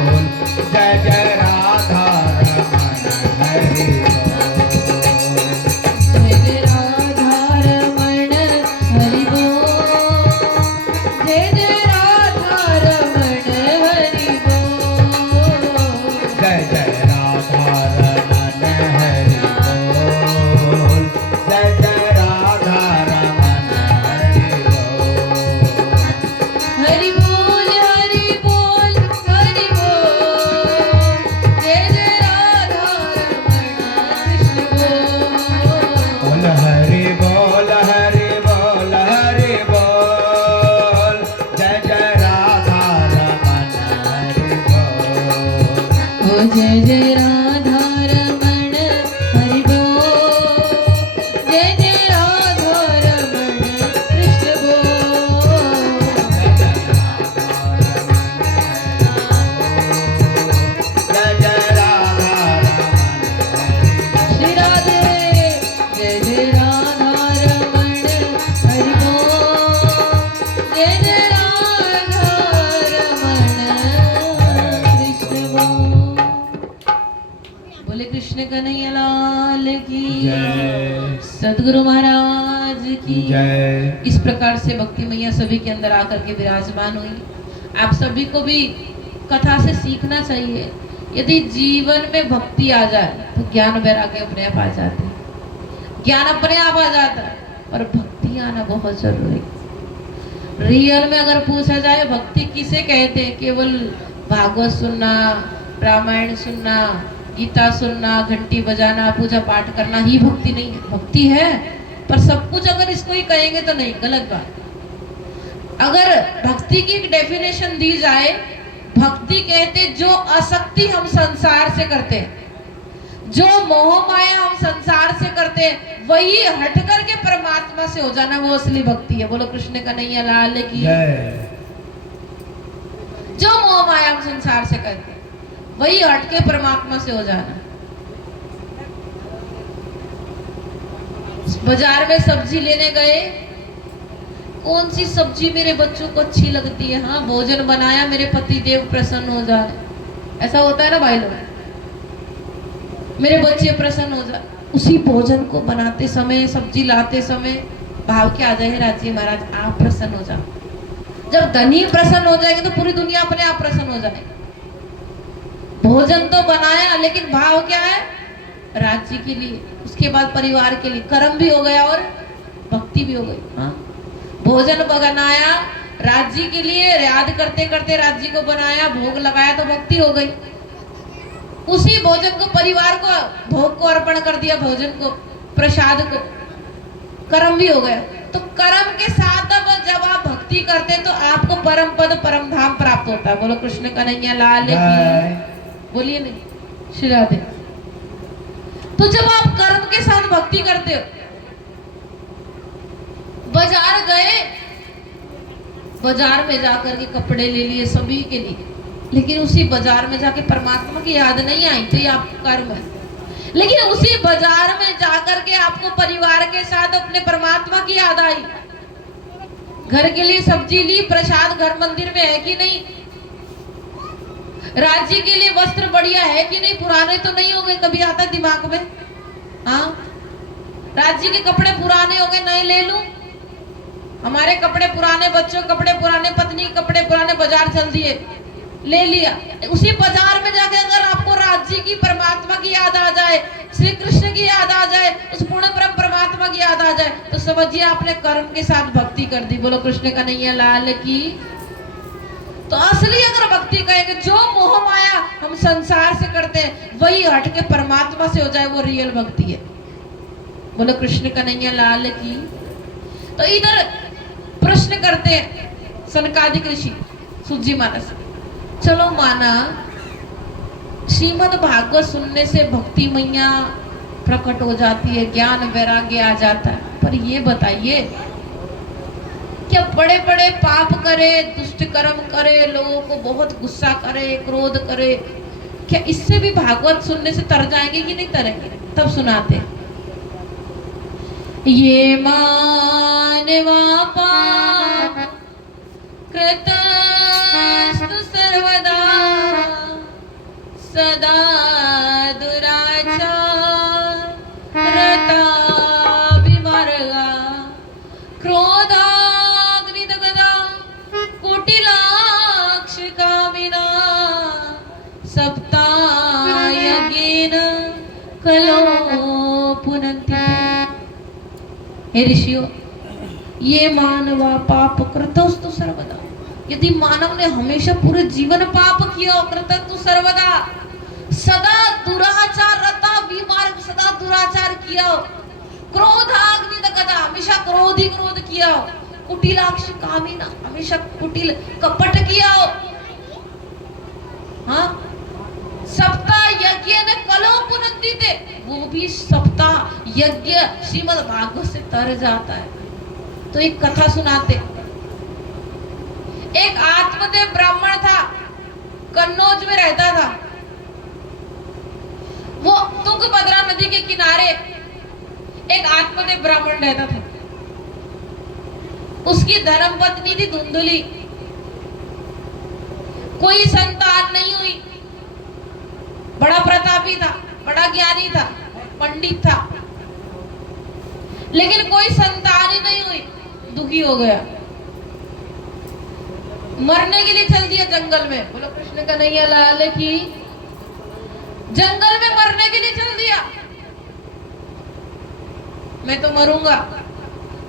बोल जय जय राधा रमण हरि बोल। जय जय राधा रमण हरि बोल। जय जय राधा रमण हरि बोल। जय जय राधा रमण हरि बोल। जय जय राधा रमण हरि बोल। हरि बोल हरि बोल हरि बोल। जय जय राधा रमण कृष्ण बोल। बोल हरि बोल हरि बोल हरि बोल। जय जय राधा रमण हरि बोल। ओ जय जय राधा रमण हरि बोल। जय जय राधा रमण कृष्ण बोल। जय जय राधा रमण श्री राधे। जय जय राधा रमण हरि बोल। जय जय राधा रमण कृष्ण बोल। बोले कृष्ण कन्हैया लाल की। जय सदगुरु महाराज की। जय। इस प्रकार से भक्ति मैया सभी के अंदर आकर के विराजमान हुई। आप सभी को भी कथा से सीखना चाहिए। यदि जीवन में भक्ति आ जाए तो ज्ञान वैराग्य अपने आप आ जाते हैं। ज्ञान अपने आप आ जाता है, पर भक्ति आना बहुत जरूरी है। रियल में अगर पूछा जाए भक्ति किसे कहते हैं, केवल भागवत सुनना, रामायण सुनना, गीता सुनना, घंटी बजाना, पूजा पाठ करना ही भक्ति नहीं है। भक्ति है, पर सब कुछ अगर इसको ही कहेंगे तो नहीं, गलत बात। अगर भक्ति की एक डेफिनेशन दी जाए, भक्ति कहते जो आसक्ति हम संसार से करते हैं, जो मोह माया हम संसार से करते हैं, वही हट करके परमात्मा से हो जाना, वो असली भक्ति है। बोलो कृष्ण कन्हैया लाल की। जय। जो मोह माया हम संसार से करते हैं, वही हट के परमात्मा से हो जाना। बाजार में सब्जी लेने गए, कौन सी सब्जी मेरे बच्चों को अच्छी लगती है, हाँ भोजन बनाया मेरे पति देव प्रसन्न हो जाए, ऐसा होता है ना भाई लोग, मेरे बच्चे प्रसन्न हो जाए। उसी भोजन को बनाते समय, सब्जी लाते समय भाव के आ जाए, राजी महाराज आप प्रसन्न हो जाओ। जब धनी प्रसन्न हो जाएंगे तो पूरी दुनिया अपने आप प्रसन्न हो जाएगी। भोजन तो बनाया लेकिन भाव क्या है, राज्य के लिए, उसके बाद परिवार के लिए, कर्म भी हो गया और भक्ति भी हो गई। हाँ भोजन बनाया राज्य के लिए, याद करते करते राज्य को बनाया, भोग लगाया तो भक्ति हो गई। उसी भोजन को परिवार को, भोग को अर्पण कर दिया, भोजन को, प्रसाद को, कर्म भी हो गया। तो कर्म के साथ अब जब आप भक्ति करते हैं तो आपको परम पद परम धाम प्राप्त होता है। बोलो कृष्ण कन्हैया लाल की, बोलिए नहीं श्री राधे। तो जब आप कर्म के साथ भक्ति करते हो, बाजार गए, बाजार में जाकर के कपड़े ले लिए सभी के लिए, लेकिन उसी बाजार में जाके परमात्मा की याद नहीं आई, तो ये आपका कर्म है। लेकिन उसी बाजार में जाकर के आपको परिवार के साथ अपने परमात्मा की याद आई, घर के लिए सब्जी ली, प्रसाद घर मंदिर में है कि नहीं, राज्य के लिए वस्त्र बढ़िया है कि नहीं, पुराने तो नहीं हो गए, कभी आता दिमाग में, हाँ राज्य के कपड़े पुराने हो गए, नए ले लूं, हमारे कपड़े पुराने, बच्चों के कपड़े पुराने, पत्नी के कपड़े पुराने, बाजार चल दिए, ले लिया। उसी बाजार में जाके अगर आपको राज्य की, परमात्मा की याद आ जाए, श्री कृष्ण की याद आ जाए, उस पूर्ण ब्रह्म परमात्मा की याद आ जाए, तो समझिए आपने कर्म के साथ भक्ति कर दी। बोलो कृष्ण कन्हैया लाल की। तो असली अगर भक्ति कहेंगे, जो मोह माया हम संसार से करते हैं वही हट के परमात्मा से हो जाए, वो रियल भक्ति है। बोलो कृष्ण कन्हैया लाल की। तो इधर प्रश्न करते हैं सनकादिक ऋषि सूत जी महाराज, चलो माना श्रीमद् भागवत सुनने से भक्ति मैया प्रकट हो जाती है, ज्ञान वैराग्य आ जाता है, पर ये बताइए क्या बड़े बड़े पाप करे, दुष्ट कर्म करे, लोगों को बहुत गुस्सा करे, क्रोध करे, क्या इससे भी भागवत सुनने से तर जाएंगे कि नहीं तरेंगे? तब सुनाते, ये मानवा पाप कृतस्तु सर्वदा सदा दुराचार रता विमार्गा क्रोधाग्निदग्धा कुटिलाक्ष कामिना सप्तायज्ञेन कलो पुनन्ति। हे ऋषियों, ये मानवा पाप कृतस्तु सर्वदा, यदि मानव ने हमेशा पूरे जीवन पाप किया, कृतस्तु सर्वदा, सदा दुराचार रता विमार्ग, सदा दुराचार किया, क्रोधाग्नि दग्धा, हमेशा क्रोध ही क्रोध किया, कुटिलाक्ष कामिना, हमेशा कुटिल कपट किया, हाँ सप्ताह यज्ञ ने कलो पुनन्ति थे, वो भी सप्ताह यज्ञ श्रीमद् भागवत से तर जाता है। तो एक कथा सुनाते, एक आत्मदेव ब्राह्मण था, कन्नौज में रहता था। वो तुंगभद्रा नदी के किनारे एक आत्मदेव ब्राह्मण रहता था। उसकी धर्मपत्नी थी धुंधुली, कोई संतान नहीं हुई, बड़ा प्रतापी था, बड़ा ज्ञानी था, पंडित था, लेकिन कोई संतान ही नहीं हुई, दुखी हो गया, मरने के लिए चल दिया जंगल में। बोलो कृष्ण कन्हैया लाल की। जंगल में मरने के लिए चल दिया, मैं तो मरूंगा,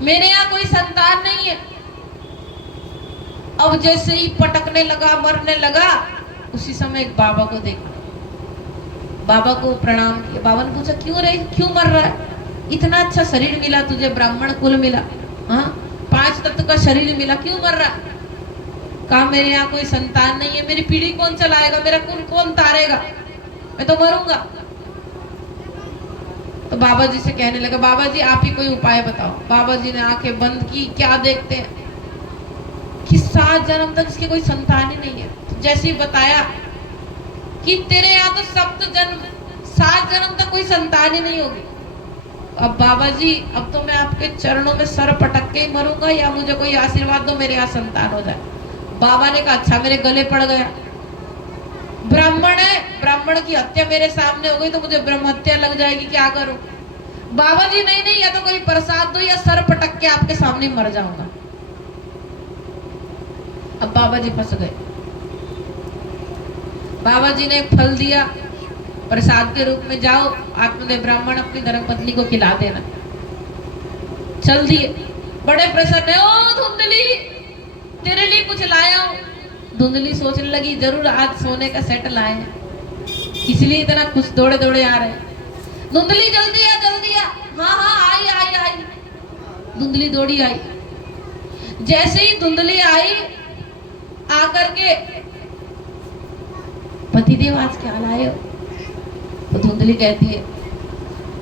मेरे यहाँ कोई संतान नहीं है। अब जैसे ही पटकने लगा, मरने लगा, उसी समय एक बाबा को देखा, बाबा को प्रणाम किया। बाबा ने पूछा क्यों रे, क्यों मर रहा है, इतना अच्छा शरीर मिला तुझे, ब्राह्मण कुल मिला, हाँ 5 तत्व का शरीर मिला, क्यों मर रहा है? कहा मेरे यहाँ कोई संतान नहीं है, मेरी पीढ़ी कौन चलाएगा, मेरा कुल कौन तारेगा, मैं तो मरूंगा। तो बाबा जी से कहने लगा, बाबा जी आप ही कोई उपाय बताओ। बाबा जी ने आंखें बंद की, क्या देखते हैं कि 7 जन्म तक इसके कोई संतान ही नहीं है। तो जैसे ही बताया कि कि तेरे यहाँ तो 7 जन्म तक कोई संतान ही नहीं होगी। अब बाबा जी, अब तो मैं आपके चरणों में सर पटक के ही मरूंगा, या मुझे कोई आशीर्वाद दो, मेरे यहाँ संतान हो जाए। बाबा ने कहा अच्छा, मेरे गले पड़ गया। ब्राह्मण है, ब्राह्मण की हत्या मेरे सामने हो गई तो मुझे ब्रह्म हत्या लग जाएगी, क्या करूं? बाबा जी नहीं नहीं, या तो कोई प्रसाद दो या सर पटक के आपके सामने मर जाऊंगा। अब बाबा जी फंस गए। बाबा जी ने एक फल दिया प्रसाद के रूप में, जाओ आत्मदेव ब्राह्मण अपनी धर्मपत्नी को खिला देना। चल दिए, बड़े प्रसन्न है। ओ धुंधली, तेरे लिए कुछ लाया हूं। धुंधली सोचने लगी जरूर आज सोने का सेट लाए हैं, इसलिए इतना कुछ दौड़े दौड़े आ रहे हैं। धुंधली जल्दी आ, जल्दी आ। हाँ हाँ, आई आई आई। धुंधली दौड़ी आई। जैसे ही धुंधली आई, आकर के पतिदेव आज क्या लाए हो? तो धुंधली कहती है,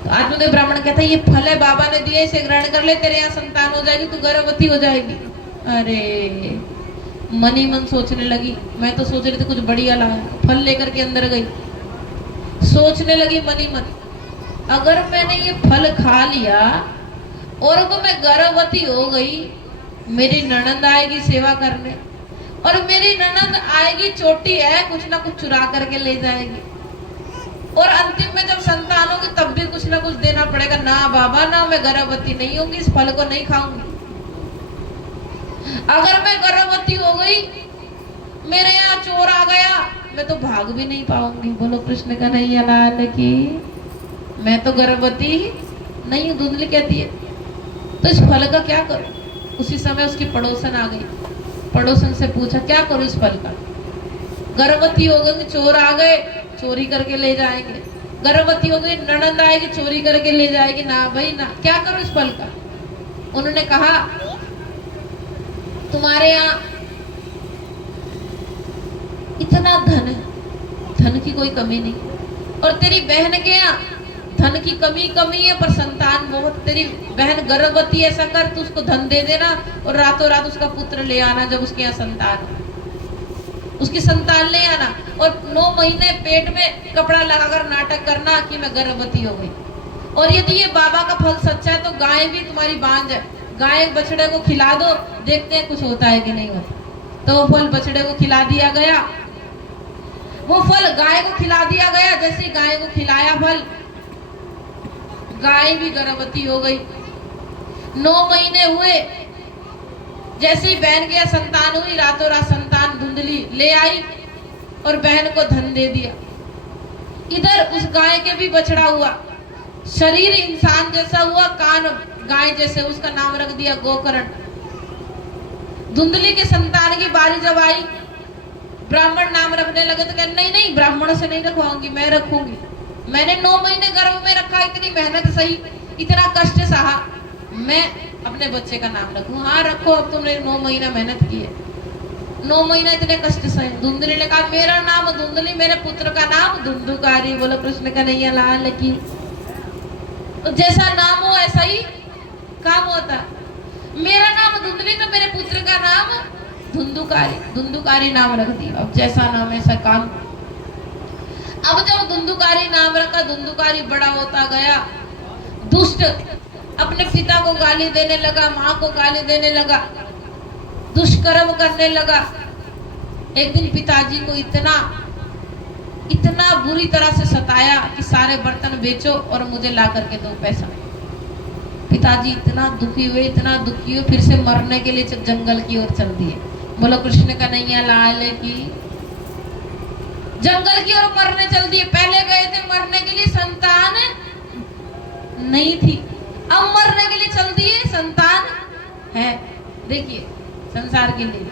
तो आत्मदेव ब्राह्मण कहता है ये फल है, बाबा ने दिए, इसे ग्रहण कर ले, तेरे यहाँ संतान हो जाएगी, तू गर्भवती हो जाएगी। अरे मन ही मन सोचने लगी, मैं तो सोच रही थी कुछ बढ़िया लाया। फल लेकर के अंदर गई, सोचने लगी मन ही मन, अगर मैंने ये फल खा लिया और तो मैं गर्भवती हो गई, मेरी ननंद आएगी सेवा करने, और मेरी ननंद आएगी, चोटी है, कुछ ना कुछ चुरा करके ले जाएगी, और अंतिम में जब संतान होगी तब भी कुछ ना कुछ देना पड़ेगा। ना बाबा, ना मैं गर्भवती नहीं होंगी, इस फल को नहीं खाऊंगी। अगर मैं गर्भवती हो गई, मेरे यहाँ चोर आ गया, मैं तो भाग भी नहीं पाऊंगी। बोलो कृष्ण कन्हैया लाल की। मैं तो गर्भवती नहीं हूँ। धुंधली कहती है तो इस फल का क्या करूं? उसी समय उसकी पड़ोसन आ गई। पड़ोसन से पूछा क्या करूं इस फल का? गर्भवती हो गई, चोर आ गए, चोरी करके ले जाएंगे। गर्भवती हो गई, ननंद आएगी, चोरी करके ले जाएगी। ना भाई ना, क्या करूं इस फल का? उन्होंने कहा तुम्हारे यहाँ इतना धन है, धन की कोई कमी नहीं, और तेरी बहन के यहाँ धन की कमी है, पर संतान बहुत। तेरी बहन गर्भवती, ऐसा कर तू उसको धन दे देना और रातों रात उसका पुत्र ले आना, जब उसके यहाँ संतान हो, उसकी संतान ले आना, और 9 महीने पेट में कपड़ा लगाकर नाटक करना कि मैं गर्भवती हो गई। और यदि ये बाबा का फल सच्चा है तो गाय भी तुम्हारी बांझ है, गाय बछड़े को खिला दो, देखते हैं कुछ होता है कि नहीं होता। तो वो फल बछड़े को खिला दिया गया, वो फल गाय को खिला दिया गया। जैसे ही गाय को खिलाया फल, गाय भी गर्भवती हो गई। 9 महीने हुए, जैसे ही बहन के संतान हुई, रातों रात संतान धुंधली ले आई और बहन को धन दे दिया। इधर उस गाय के भी बछड़ा हुआ, शरीर इंसान जैसा हुआ, कान गाय जैसे, उसका नाम रख दिया गोकर्ण। धुंधली के संतान की बारी जब आई, ब्राह्मण नाम रखने लगे तो कहते नहीं नहीं, ब्राह्मण से नहीं रखवाऊंगी, मैं रखूंगी। मैंने 9 महीने गर्भ में रखा, इतनी मेहनत सही, इतना कष्ट सहा, मैं अपने बच्चे का नाम रखूं। हाँ रखो, अब तुमने 9 महीना मेहनत की है, 9 महीना इतने कष्ट सहे। धुंधली ने कहा मेरा नाम धुंधली, मेरे पुत्र का नाम धुंधुकारी। बोलो कृष्ण कन्हैया लाल की। तो जैसा नाम हो ऐसा ही काम होता। मेरा नाम धुंधली तो मेरे पुत्र का नाम धुंधुकारी, धुंधुकारी नाम रख दिया। अब जैसा नाम ऐसा काम। अब जब धुंधुकारी नाम रखा, धुंधुकारी बड़ा होता गया, दुष्ट, अपने पिता को गाली देने लगा, माँ को गाली देने लगा, दुष्कर्म करने लगा। एक दिन पिताजी को इतना बुरी तरह से सताया कि सारे बर्तन बेचो और मुझे ला करके दो पैसा। पिताजी इतना दुखी हुए, फिर से मरने के लिए जंगल की ओर चल दिए। बोलो कृष्ण कन्हैया लाल की। जंगल की ओर मरने चल दिए। पहले गए थे मरने के लिए, संतान नहीं थी, अब मरने के लिए चल दिए, संतान है। देखिए संसार के लिए,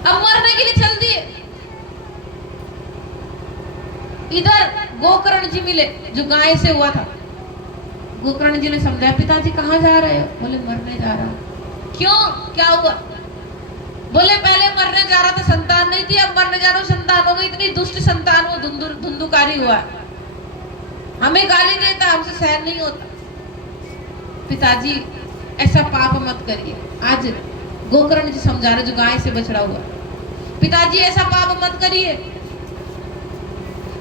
अब मरने के लिए चल दिए। इधर गोकर्ण जी मिले, जो गाय से हुआ था। गोकर्ण जी ने समझाया पिताजी कहाँ जा रहे हो? बोले मरने जा रहा हूँ। क्यों, क्या हुआ? बोले पहले मरने जा रहा था, संतान नहीं थी, अब मरने जा रहा हूँ, संतान हो गई। इतनी दुष्ट संतान वो धुंधुकारी हुआ, हमें गाली देता, हमसे सहन नहीं होता। पिताजी ऐसा पाप मत करिए। आज गोकर्ण जी समझा रहे, जो गाय से बछड़ा हुआ, पिताजी ऐसा पाप मत करिए।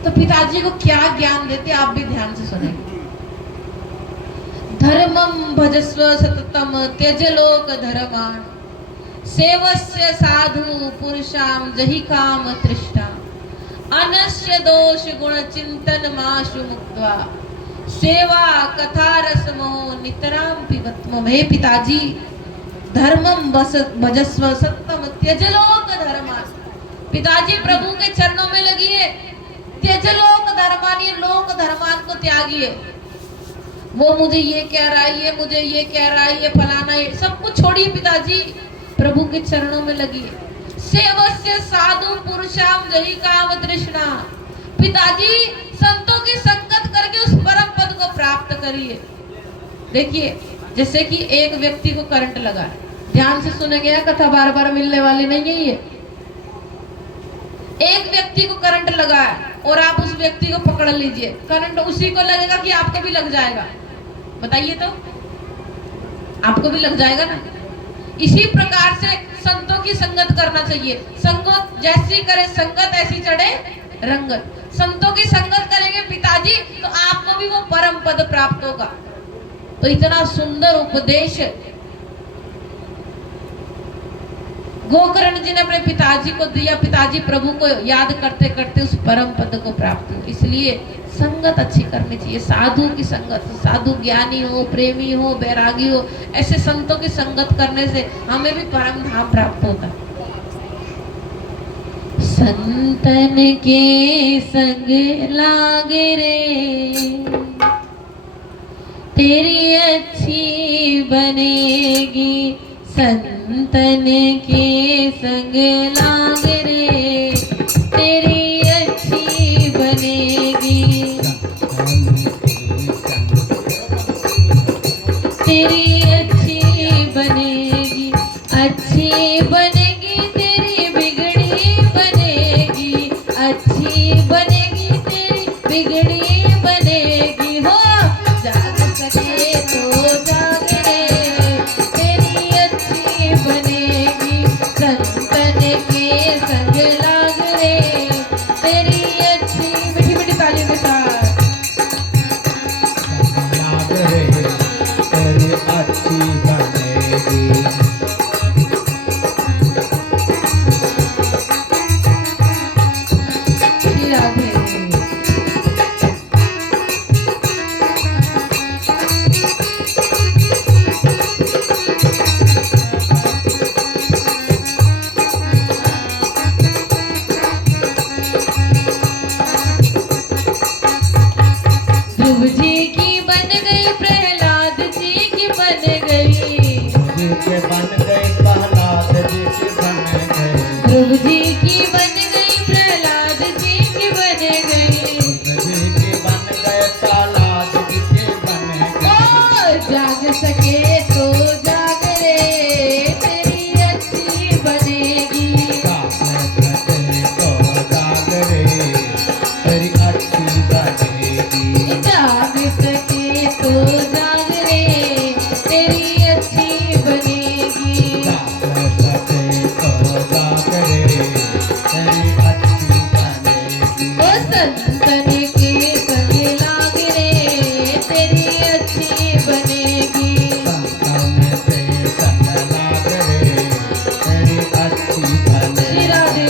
तो पिताजी को क्या ज्ञान देते आप भी ध्यान से सुनेंगे। धर्मम भजस्व सततम त्यज लोक धर्मान सेवस्य साधु पुरुषाम जहि काम तृष्णा अनस्य दोष गुण चिंतन माशु मुक्त्वा सेवा कथा रसमो नितराम पिबत्म। हे पिताजी, धर्मम भजस्व सत्यम त्यजलोक धर्मान। पिताजी प्रभु के चरणों में लगिए, त्यजलोक धर्मान, ये लोक धर्मान को त्यागिए। वो मुझे ये कह रहा है, ये मुझे ये कह रहा है, ये फलाना, ये सब कुछ छोड़िए पिताजी, प्रभु के चरणों में लगिए। सेवस्य साधु पुरुषाम जहि काम तृष्णा। पिताजी संतों की संगत करके उस परम पद को प्राप्त करिए। देखिए जैसे कि एक व्यक्ति को करंट लगा है, ध्यान से सुनेंगे, कथा बार बार मिलने वाली नहीं है ये। एक व्यक्ति को करंट लगा है और आप उस व्यक्ति को पकड़ लीजिए, करंट उसी को लगेगा कि आपको भी लग जाएगा? बताइए तो, आपको भी लग जाएगा ना। इसी प्रकार से संतों की संगत करना चाहिए। संगत जैसी करे संगत ऐसी चढ़े रंगत। संतों की संगत करेंगे पिताजी तो आपको भी वो परम पद प्राप्त होगा। तो इतना सुंदर उपदेश गोकर्ण जी ने अपने पिताजी को दिया। पिताजी प्रभु को याद करते करते उस परम पद को प्राप्त हुए। इसलिए संगत अच्छी करनी चाहिए, साधु की संगत। साधु ज्ञानी हो, प्रेमी हो, बैरागी हो, ऐसे संतों की संगत करने से हमें भी परम धाम प्राप्त होता है। संतन के संग लाग रे तेरी अच्छी बनेगी। संतन के संग लाग रे तेरी अच्छी बनेगी। तेरी अच्छी बनेगी, अच्छी बनेगी तेरी बिगड़ी बनेगी। अच्छी बनेगी तेरी बिगड़ी बनेगी। हो जाग सके तो जाग रे तेरी अच्छी बनेगी। संतन के संग लाग रे तेरी अच्छी, मीठी मीठी तालियों के साथ, लाग रे तेरी अच्छी बनेगी। राधे। ध्रुव जी की बन गई, प्रहलाद जी की बन गई। जी के बन गए प्रहलाद जी के बन गए। ध्रुव जी की बन गई, प्रहलाद जी की बन गई। जी के बन गए प्रहलाद जी के बन गए। ओ जाग सके तो जाग रे तेरी अच्छी बनेगी। जाग सके तो जाग रे तेरी अच्छी बनेगी। जाग सके तो जाग रे तेरी अच्छी बनेगी। जाग सके तो जाग रे तेरी अच्छी बनेगी। ओ संतन के संग लाग रे तेरी अच्छी बनेगी। संतन से संग लाग रे तेरी अच्छी बनेगी। श्री राधे।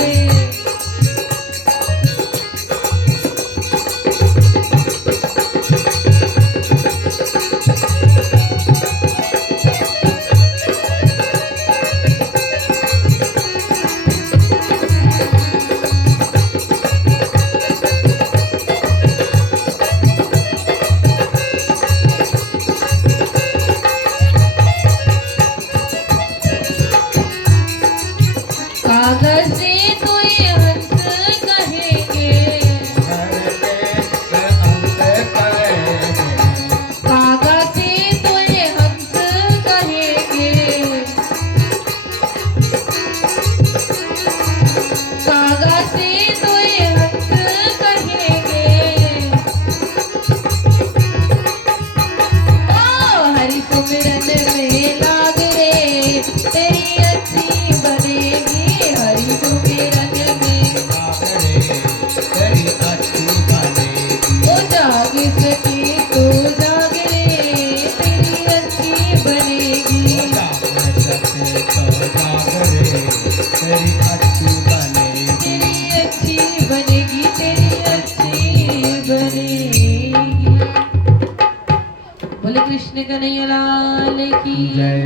कन्हैया लाल की जय।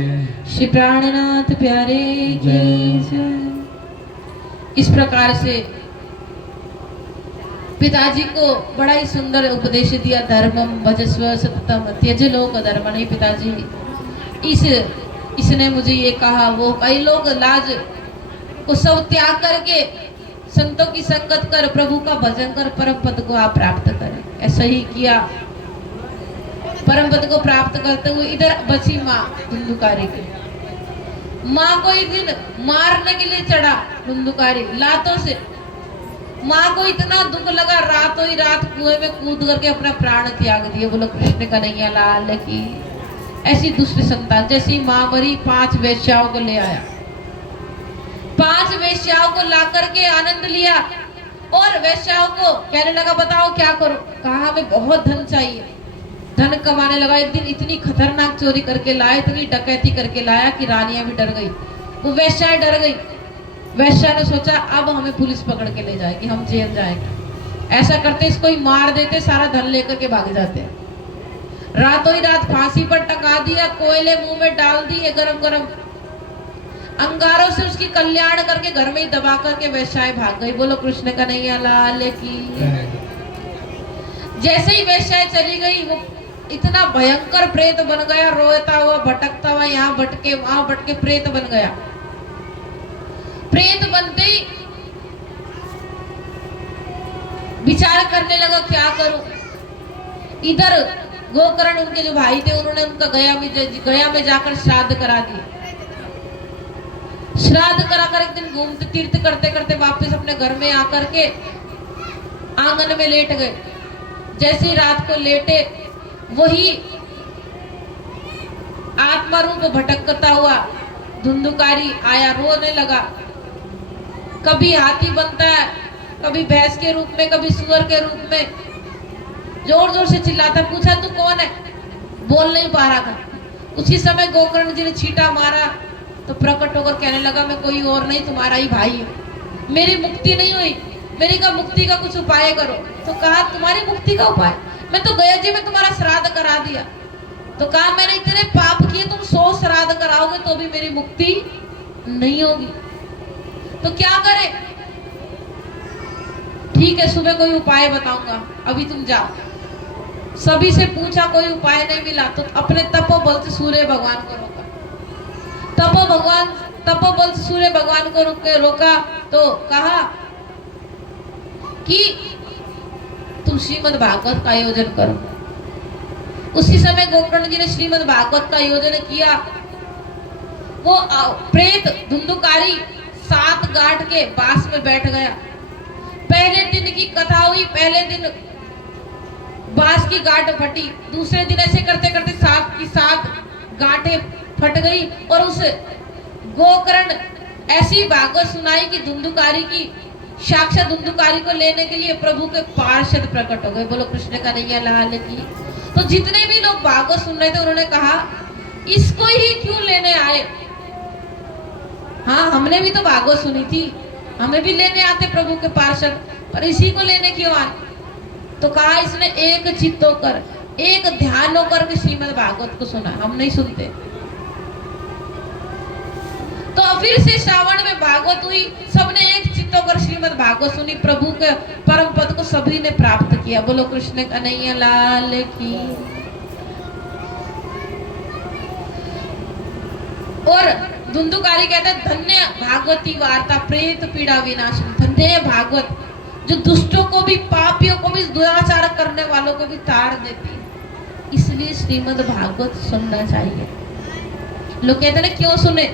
श्री प्राणनाथ प्यारे की जय। इस प्रकार से पिताजी को बड़ा ही सुंदर उपदेश दिया, धर्मम भजस्व सततम त्यज लोक धर्म। नहीं पिताजी, इसने मुझे ये कहा, वो कई लोग लाज को सब त्याग करके संतों की संगत कर, प्रभु का भजन कर, परम पद को आप प्राप्त करें। ऐसा ही किया, परम पद को प्राप्त करते हुए इधर बची माँ धुंधुकारी की। माँ को एक दिन मारने के लिए चढ़ा धुंधुकारी लातों से। माँ को इतना दुख लगा, रातों ही रात कुएं में कूद करके अपना प्राण त्याग दिए। बोलो कृष्ण कन्हैया लाल की। ऐसी दुष्ट संतान, जैसी माँ मरी 5 वेश्याओं को ले आया। 5 वेश्याओं को ला करके आनंद लिया और वेश्याओं को कहने लगा बताओ क्या करो। कहा हमें बहुत धन चाहिए। धन कमाने लगा। एक दिन इतनी खतरनाक चोरी करके लाया, इतनी डकैती करके लाया कि रानियां भी डर गई, वो वेश्याएं डर गई। वेश्या ने सोचा अब हमें पुलिस पकड़ के ले जाएगी, हम जेल जाएंगे। ऐसा करते इसको ही मार देते, सारा धन लेकर के भाग जाते। रातों ही रात फांसी पर टंगा दिया, कोयले मुंह में डाल दिए, गरम गरम अंगारों से उसकी कल्याण करके घर में ही दबा करके वेश्याएं भाग गई। बोलो कृष्ण कन्हैया लाल की। जैसे ही वेश्याएं चली गई, वो इतना भयंकर प्रेत बन गया, रोता हुआ भटकता हुआ, यहाँ भटके वहां भटके प्रेत बन गया। प्रेत बनते ही विचार करने लगा क्या करूं। इधर गोकर्ण उनके जो भाई थे, उन्होंने उनका गया में जाकर श्राद्ध करा दिए। श्राद्ध कराकर एक दिन घूमते तीर्थ करते करते वापस अपने घर में आकर के आंगन में लेट गए। जैसे ही रात को लेटे, वही आत्मा रूप भटकता हुआ धुंधुकारी आया, रोने लगा। कभी हाथी बनता है, कभी भैंस के रूप में, कभी सुअर के रूप में, जोर जोर से चिल्लाता। पूछा तू कौन है? बोल नहीं पा रहा था। उसी समय गोकर्ण जी ने छींटा मारा तो प्रकट होकर कहने लगा मैं कोई और नहीं, तुम्हारा ही भाई है। मेरी मुक्ति नहीं हुई, मेरी का मुक्ति का कुछ उपाय करो। तो कहा तुम्हारी मुक्ति का उपाय? मैं तो गया जी, मैं तुम्हारा श्राद्ध करा दिया। तो कहा मैंने इतने पाप किए, तुम 100 श्राद्ध कराओगे तो भी मेरी मुक्ति नहीं होगी, तो क्या करें? ठीक है, सुबह कोई उपाय बताऊंगा, अभी तुम जाओ। सभी से पूछा, कोई उपाय नहीं मिला। तो अपने तपोबल से सूर्य भगवान को रोका। तपोबल से सूर्य भगवान को रोका तो कहा कि तुम श्रीमद् भागवत का आयोजन करो। उसी समय गोकर्ण जी ने श्रीमद् भागवत का आयोजन किया। वो प्रेत धुंधुकारी 7 गांठ के बांस में बैठ गया। पहले दिन की कथा हुई, पहले दिन बांस की गांठ फटी, दूसरे दिन ऐसे करते करते 7 की 7 गांठें फट गई और उस गोकर्ण ऐसी भागवत सुनाई कि धुंधुकारी की साक्षात धुंधुकारी को लेने के लिए प्रभु के पार्षद प्रकट हो गए। बोलो कृष्ण कन्हैया लाल की। तो जितने भी लोग भागवत सुन रहे थे, उन्होंने कहा इसको ही क्यों लेने आए? हाँ, हमने भी तो भागवत सुनी थी, हमें भी लेने आते प्रभु के पार्षद, पर इसी को लेने क्यों आए? तो कहा इसने एक चित्त होकर, एक ध्यान होकर के श्रीमद् भागवत को सुना, हम नहीं सुनते। तो फिर से श्रावण में भागवत हुई, सबने एक चित्त होकर श्रीमद् भागवत सुनी, प्रभु के परम पद को सभी ने प्राप्त किया। बोलो कृष्ण कन्हैया लाल की। और धुंधुकारी कहते हैं धन्य भागवती वार्ता प्रेत पीड़ा विनाशम। धन्य भागवत जो दुष्टों को भी, पापियों को भी, दुराचार करने वालों को भी तार देती है। इसलिए श्रीमद् भागवत सुनना चाहिए। लोग कहते हैं क्यों सुने?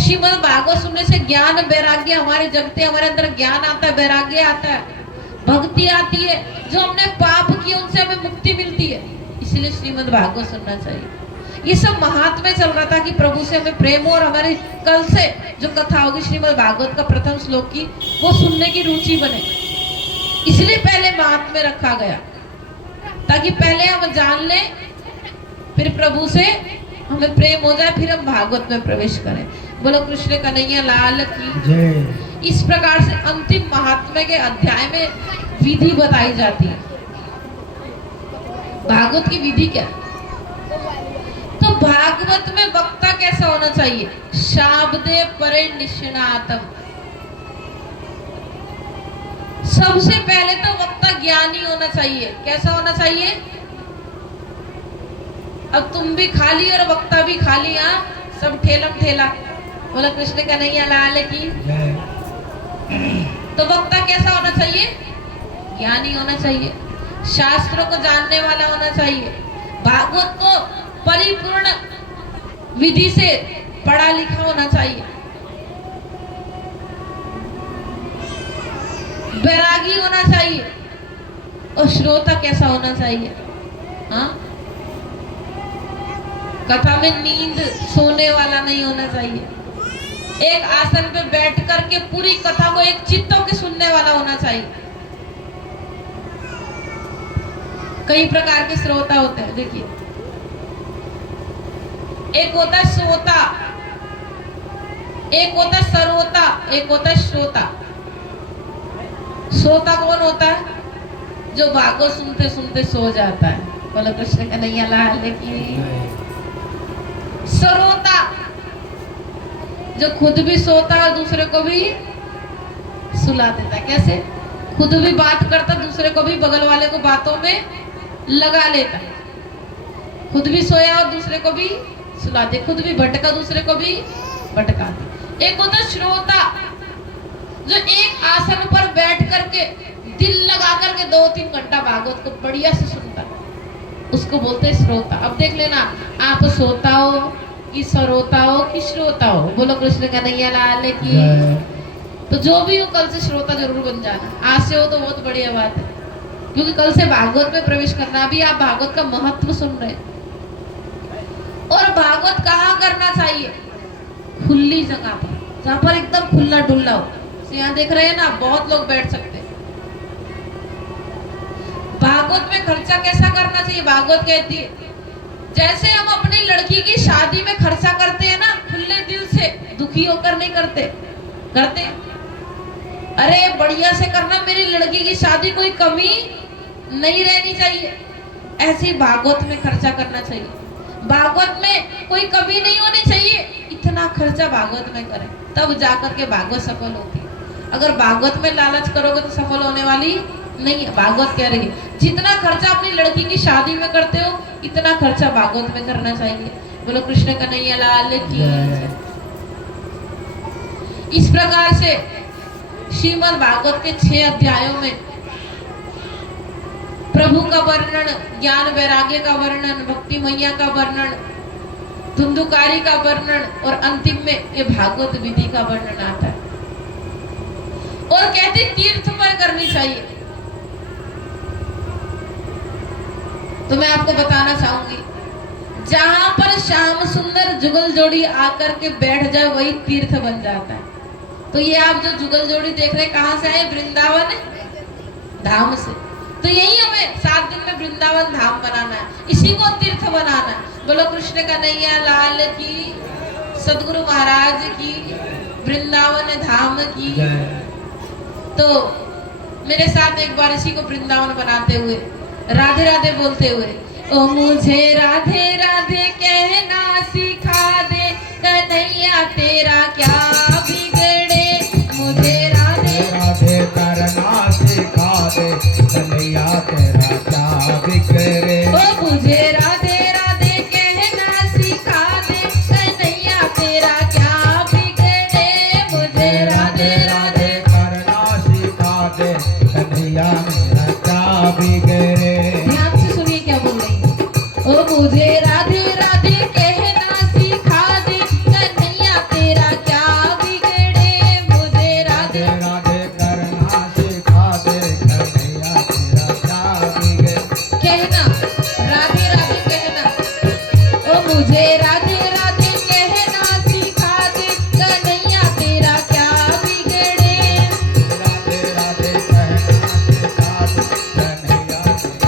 श्रीमद् भागवत सुनने से ज्ञान वैराग्य हमारे जगते, हमारे अंदर ज्ञान आता है, वैराग्य आता है, भक्ति आती है। जो हमने पाप किए उनसे हमें मुक्ति मिलती है। इसलिए श्रीमद् भागवत सुनना चाहिए। ये सब महात्म्य चल रहा था कि प्रभु से हमें प्रेम हो और हमारी कल से जो कथा होगी श्रीमद् भागवत का प्रथम श्लोक की, वो सुनने की रुचि बने। इसलिए पहले महात्म्य रखा गया, ताकि पहले हम जान लें, फिर प्रभु से हमें प्रेम हो जाए, फिर हम भागवत में प्रवेश करें। बोलो कृष्ण कन्हैया लाल की जय। इस प्रकार से अंतिम महात्म्य के अध्याय में विधि बताई जाती है। भागवत की विधि क्या है? भागवत में वक्ता कैसा होना चाहिए? शाब्दे परे निष्णातम। सबसे पहले तो वक्ता ज्ञानी होना चाहिए। कैसा होना चाहिए? अब तुम भी खाली और वक्ता भी खाली, सब ठेलम ठेला। बोला कृष्ण कन्हैया लाल की। तो वक्ता कैसा होना चाहिए? ज्ञानी होना चाहिए, शास्त्रों को जानने वाला होना चाहिए, भागवत को परिपूर्ण विधि से पढ़ा लिखा होना चाहिए, वैरागी होना चाहिए। और श्रोता कैसा होना चाहिए? हाँ, कथा में नींद सोने वाला नहीं होना चाहिए। एक आसन पे बैठ करके पूरी कथा को एक चित्त होकर सुनने वाला होना चाहिए। कई प्रकार के श्रोता होते हैं। देखिए, एक होता है श्रोता, एक होता है सरोता, एक होता है श्रोता। श्रोता कौन होता है? जो भागवत सुनते सुनते सो जाता है। बोलो कृष्ण कन्हैया लाल की। सरोता, जो खुद भी सोता है और दूसरे को भी सुला देता है। कैसे? खुद भी बात करता, दूसरे को भी बगल वाले को बातों में लगा लेता। खुद भी सोया और दूसरे को भी सुला दे, खुद भी भटका दूसरे को भी भटका दे। एक होता श्रोता, जो एक आसन पर बैठ करके दिल लगा करके 2-3 घंटा भागवत को बढ़िया से सुनता, उसको बोलते हैं श्रोता। अब देख लेना, आप सोता हो कि सरोता हो कि श्रोता हो। बोलो कृष्ण कन्हैया लाल की। तो जो भी हो, कल से श्रोता जरूर बन जाना। आज से हो तो बहुत बढ़िया बात है, क्योंकि कल से भागवत में प्रवेश करना। अभी आप भागवत का महत्व सुन रहे हैं। और भागवत कहाँ करना चाहिए? खुली जगह पर, जहाँ पर एकदम खुला डुल्ला हो। यहाँ देख रहे हैं ना, बहुत लोग बैठ सकते हैं। भागवत में खर्चा कैसा करना चाहिए? भागवत कहती है, जैसे हम अपनी लड़की की शादी में खर्चा करते हैं ना, खुले दिल से, दुखी होकर नहीं करते, करते अरे बढ़िया से करना, मेरी लड़की की शादी कोई कमी नहीं रहनी चाहिए। ऐसे ही भागवत में खर्चा करना चाहिए। भागवत में कोई कमी नहीं होनी चाहिए। इतना खर्चा भागवत में करें, तब जाकर के भागवत सफल होती है। अगर भागवत में लालच करोगे तो सफल होने वाली नहीं है। भागवत कह रही है, जितना खर्चा अपनी लड़की की शादी में करते हो, इतना खर्चा भागवत में करना चाहिए। बोलो कृष्ण कन्हैया लाल की। इस प्रकार से श्रीमद् भागवत के 6 अध्यायों में प्रभु का वर्णन, ज्ञान वैराग्य का वर्णन, भक्ति मैया का वर्णन, धुंधुकारी का वर्णन और अंतिम में ये भागवत विधि का वर्णन आता है। और कहते तीर्थ पर करनी चाहिए। तो मैं आपको बताना चाहूंगी, जहां पर श्याम सुंदर जुगल जोड़ी आकर के बैठ जाए वही तीर्थ बन जाता है। तो ये आप जो जुगल जोड़ी देख रहे हैं, कहां से आए? वृंदावन धाम से। तो यही हमें 7 दिन में वृंदावन धाम बनाना है, इसी को तीर्थ बनाना है। बोलो कृष्ण कन्हैया लाल की, सदगुरु महाराज की, वृंदावन धाम की। तो मेरे साथ एक बार इसी को वृंदावन बनाते हुए, राधे राधे बोलते हुए, ओ मुझे राधे राधे कहना सिखा दे, कन्हैया तेरा क्या बिगड़े। मुझे राधे राधे करना सिखा दे, कन्हैया तेरा क्या बिगड़े। ओ मुझे राधे राधे कहना सिखा दे, कन्हैया तेरा क्या बिगड़े। मुझे राधे राधे करना सिखा दे, कन्हैया मेरा क्या बिगड़े। ध्यान से सुनिए क्या बोल रही है। ओ मुझे राधे राधे कहना सिखा दे, कन्हैया तेरा क्या बिगड़े। मुझे राधे राधे करना सिखा दे, कन्हैया तेरा क्या बिगड़े। कहना, राधे राधे कहना। ओ मुझे राधे राधे कहना सिखा दे, कन्हैया तेरा क्या बिगड़े। राधे राधे कहना सिखा दे, कन्हैया तेरा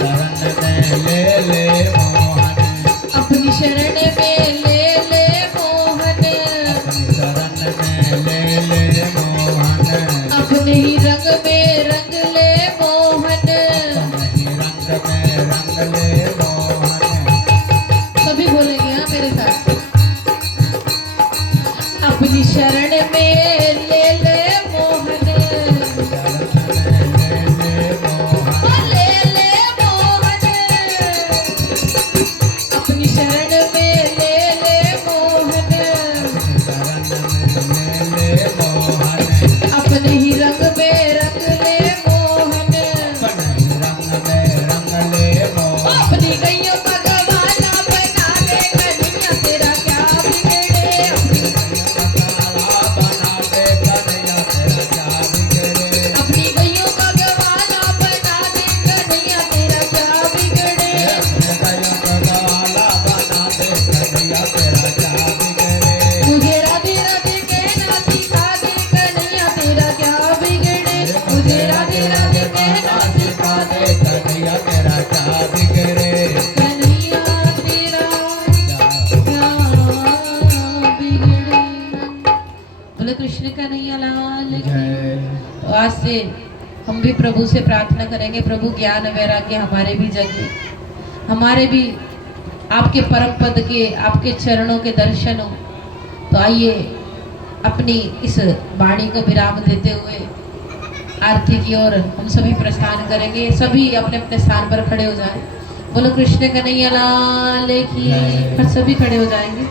शरण में ले ले मोहन, अपनी शरण में ले ले मोहन, अपनी शरण में ले ले मोहन, अपने ही रंग में रंग ले मोहन। अपने ही रंग में रंग ले मोहन। सभी बोलेंगे हाँ मेरे साथ। अपनी शरण में ले ले मोहन, शरण में ले ले मोहन, ले ले मोहन। अपनी शरण में ले ले मोहन, शरण में ले ले मोहन, अपने ही रंग में रंग ले मोहन। अपने ही रंग में रंग ले मोहन। अपनी गैयों का गवाला बना दे कन्हैया तेरा क्या बिगड़े। अपनी गैयों का गवाला बना दे कन्हैया तेरा क्या बिगड़े। मुझे राधे राधे कहना सिखा दे कन्हैया तेरा क्या बिगड़े। मुझे राधे राधे कहना सिखा दे कन्हैया तेरा क्या बिगड़े। बोले कृष्ण कन्हैया लाल की। तो आज से हम भी प्रभु से प्रार्थना करेंगे, प्रभु ज्ञान वैराग्य हमारे भी जगे, हमारे भी आपके परम पद के आपके चरणों के दर्शन हो। तो आइए अपनी इस वाणी को विराम देते हुए आरती की ओर हम सभी प्रस्थान करेंगे। सभी अपने अपने स्थान पर खड़े हो जाएं। बोलो कृष्ण कन्हैया लाल की। फिर सभी खड़े हो जाएंगे।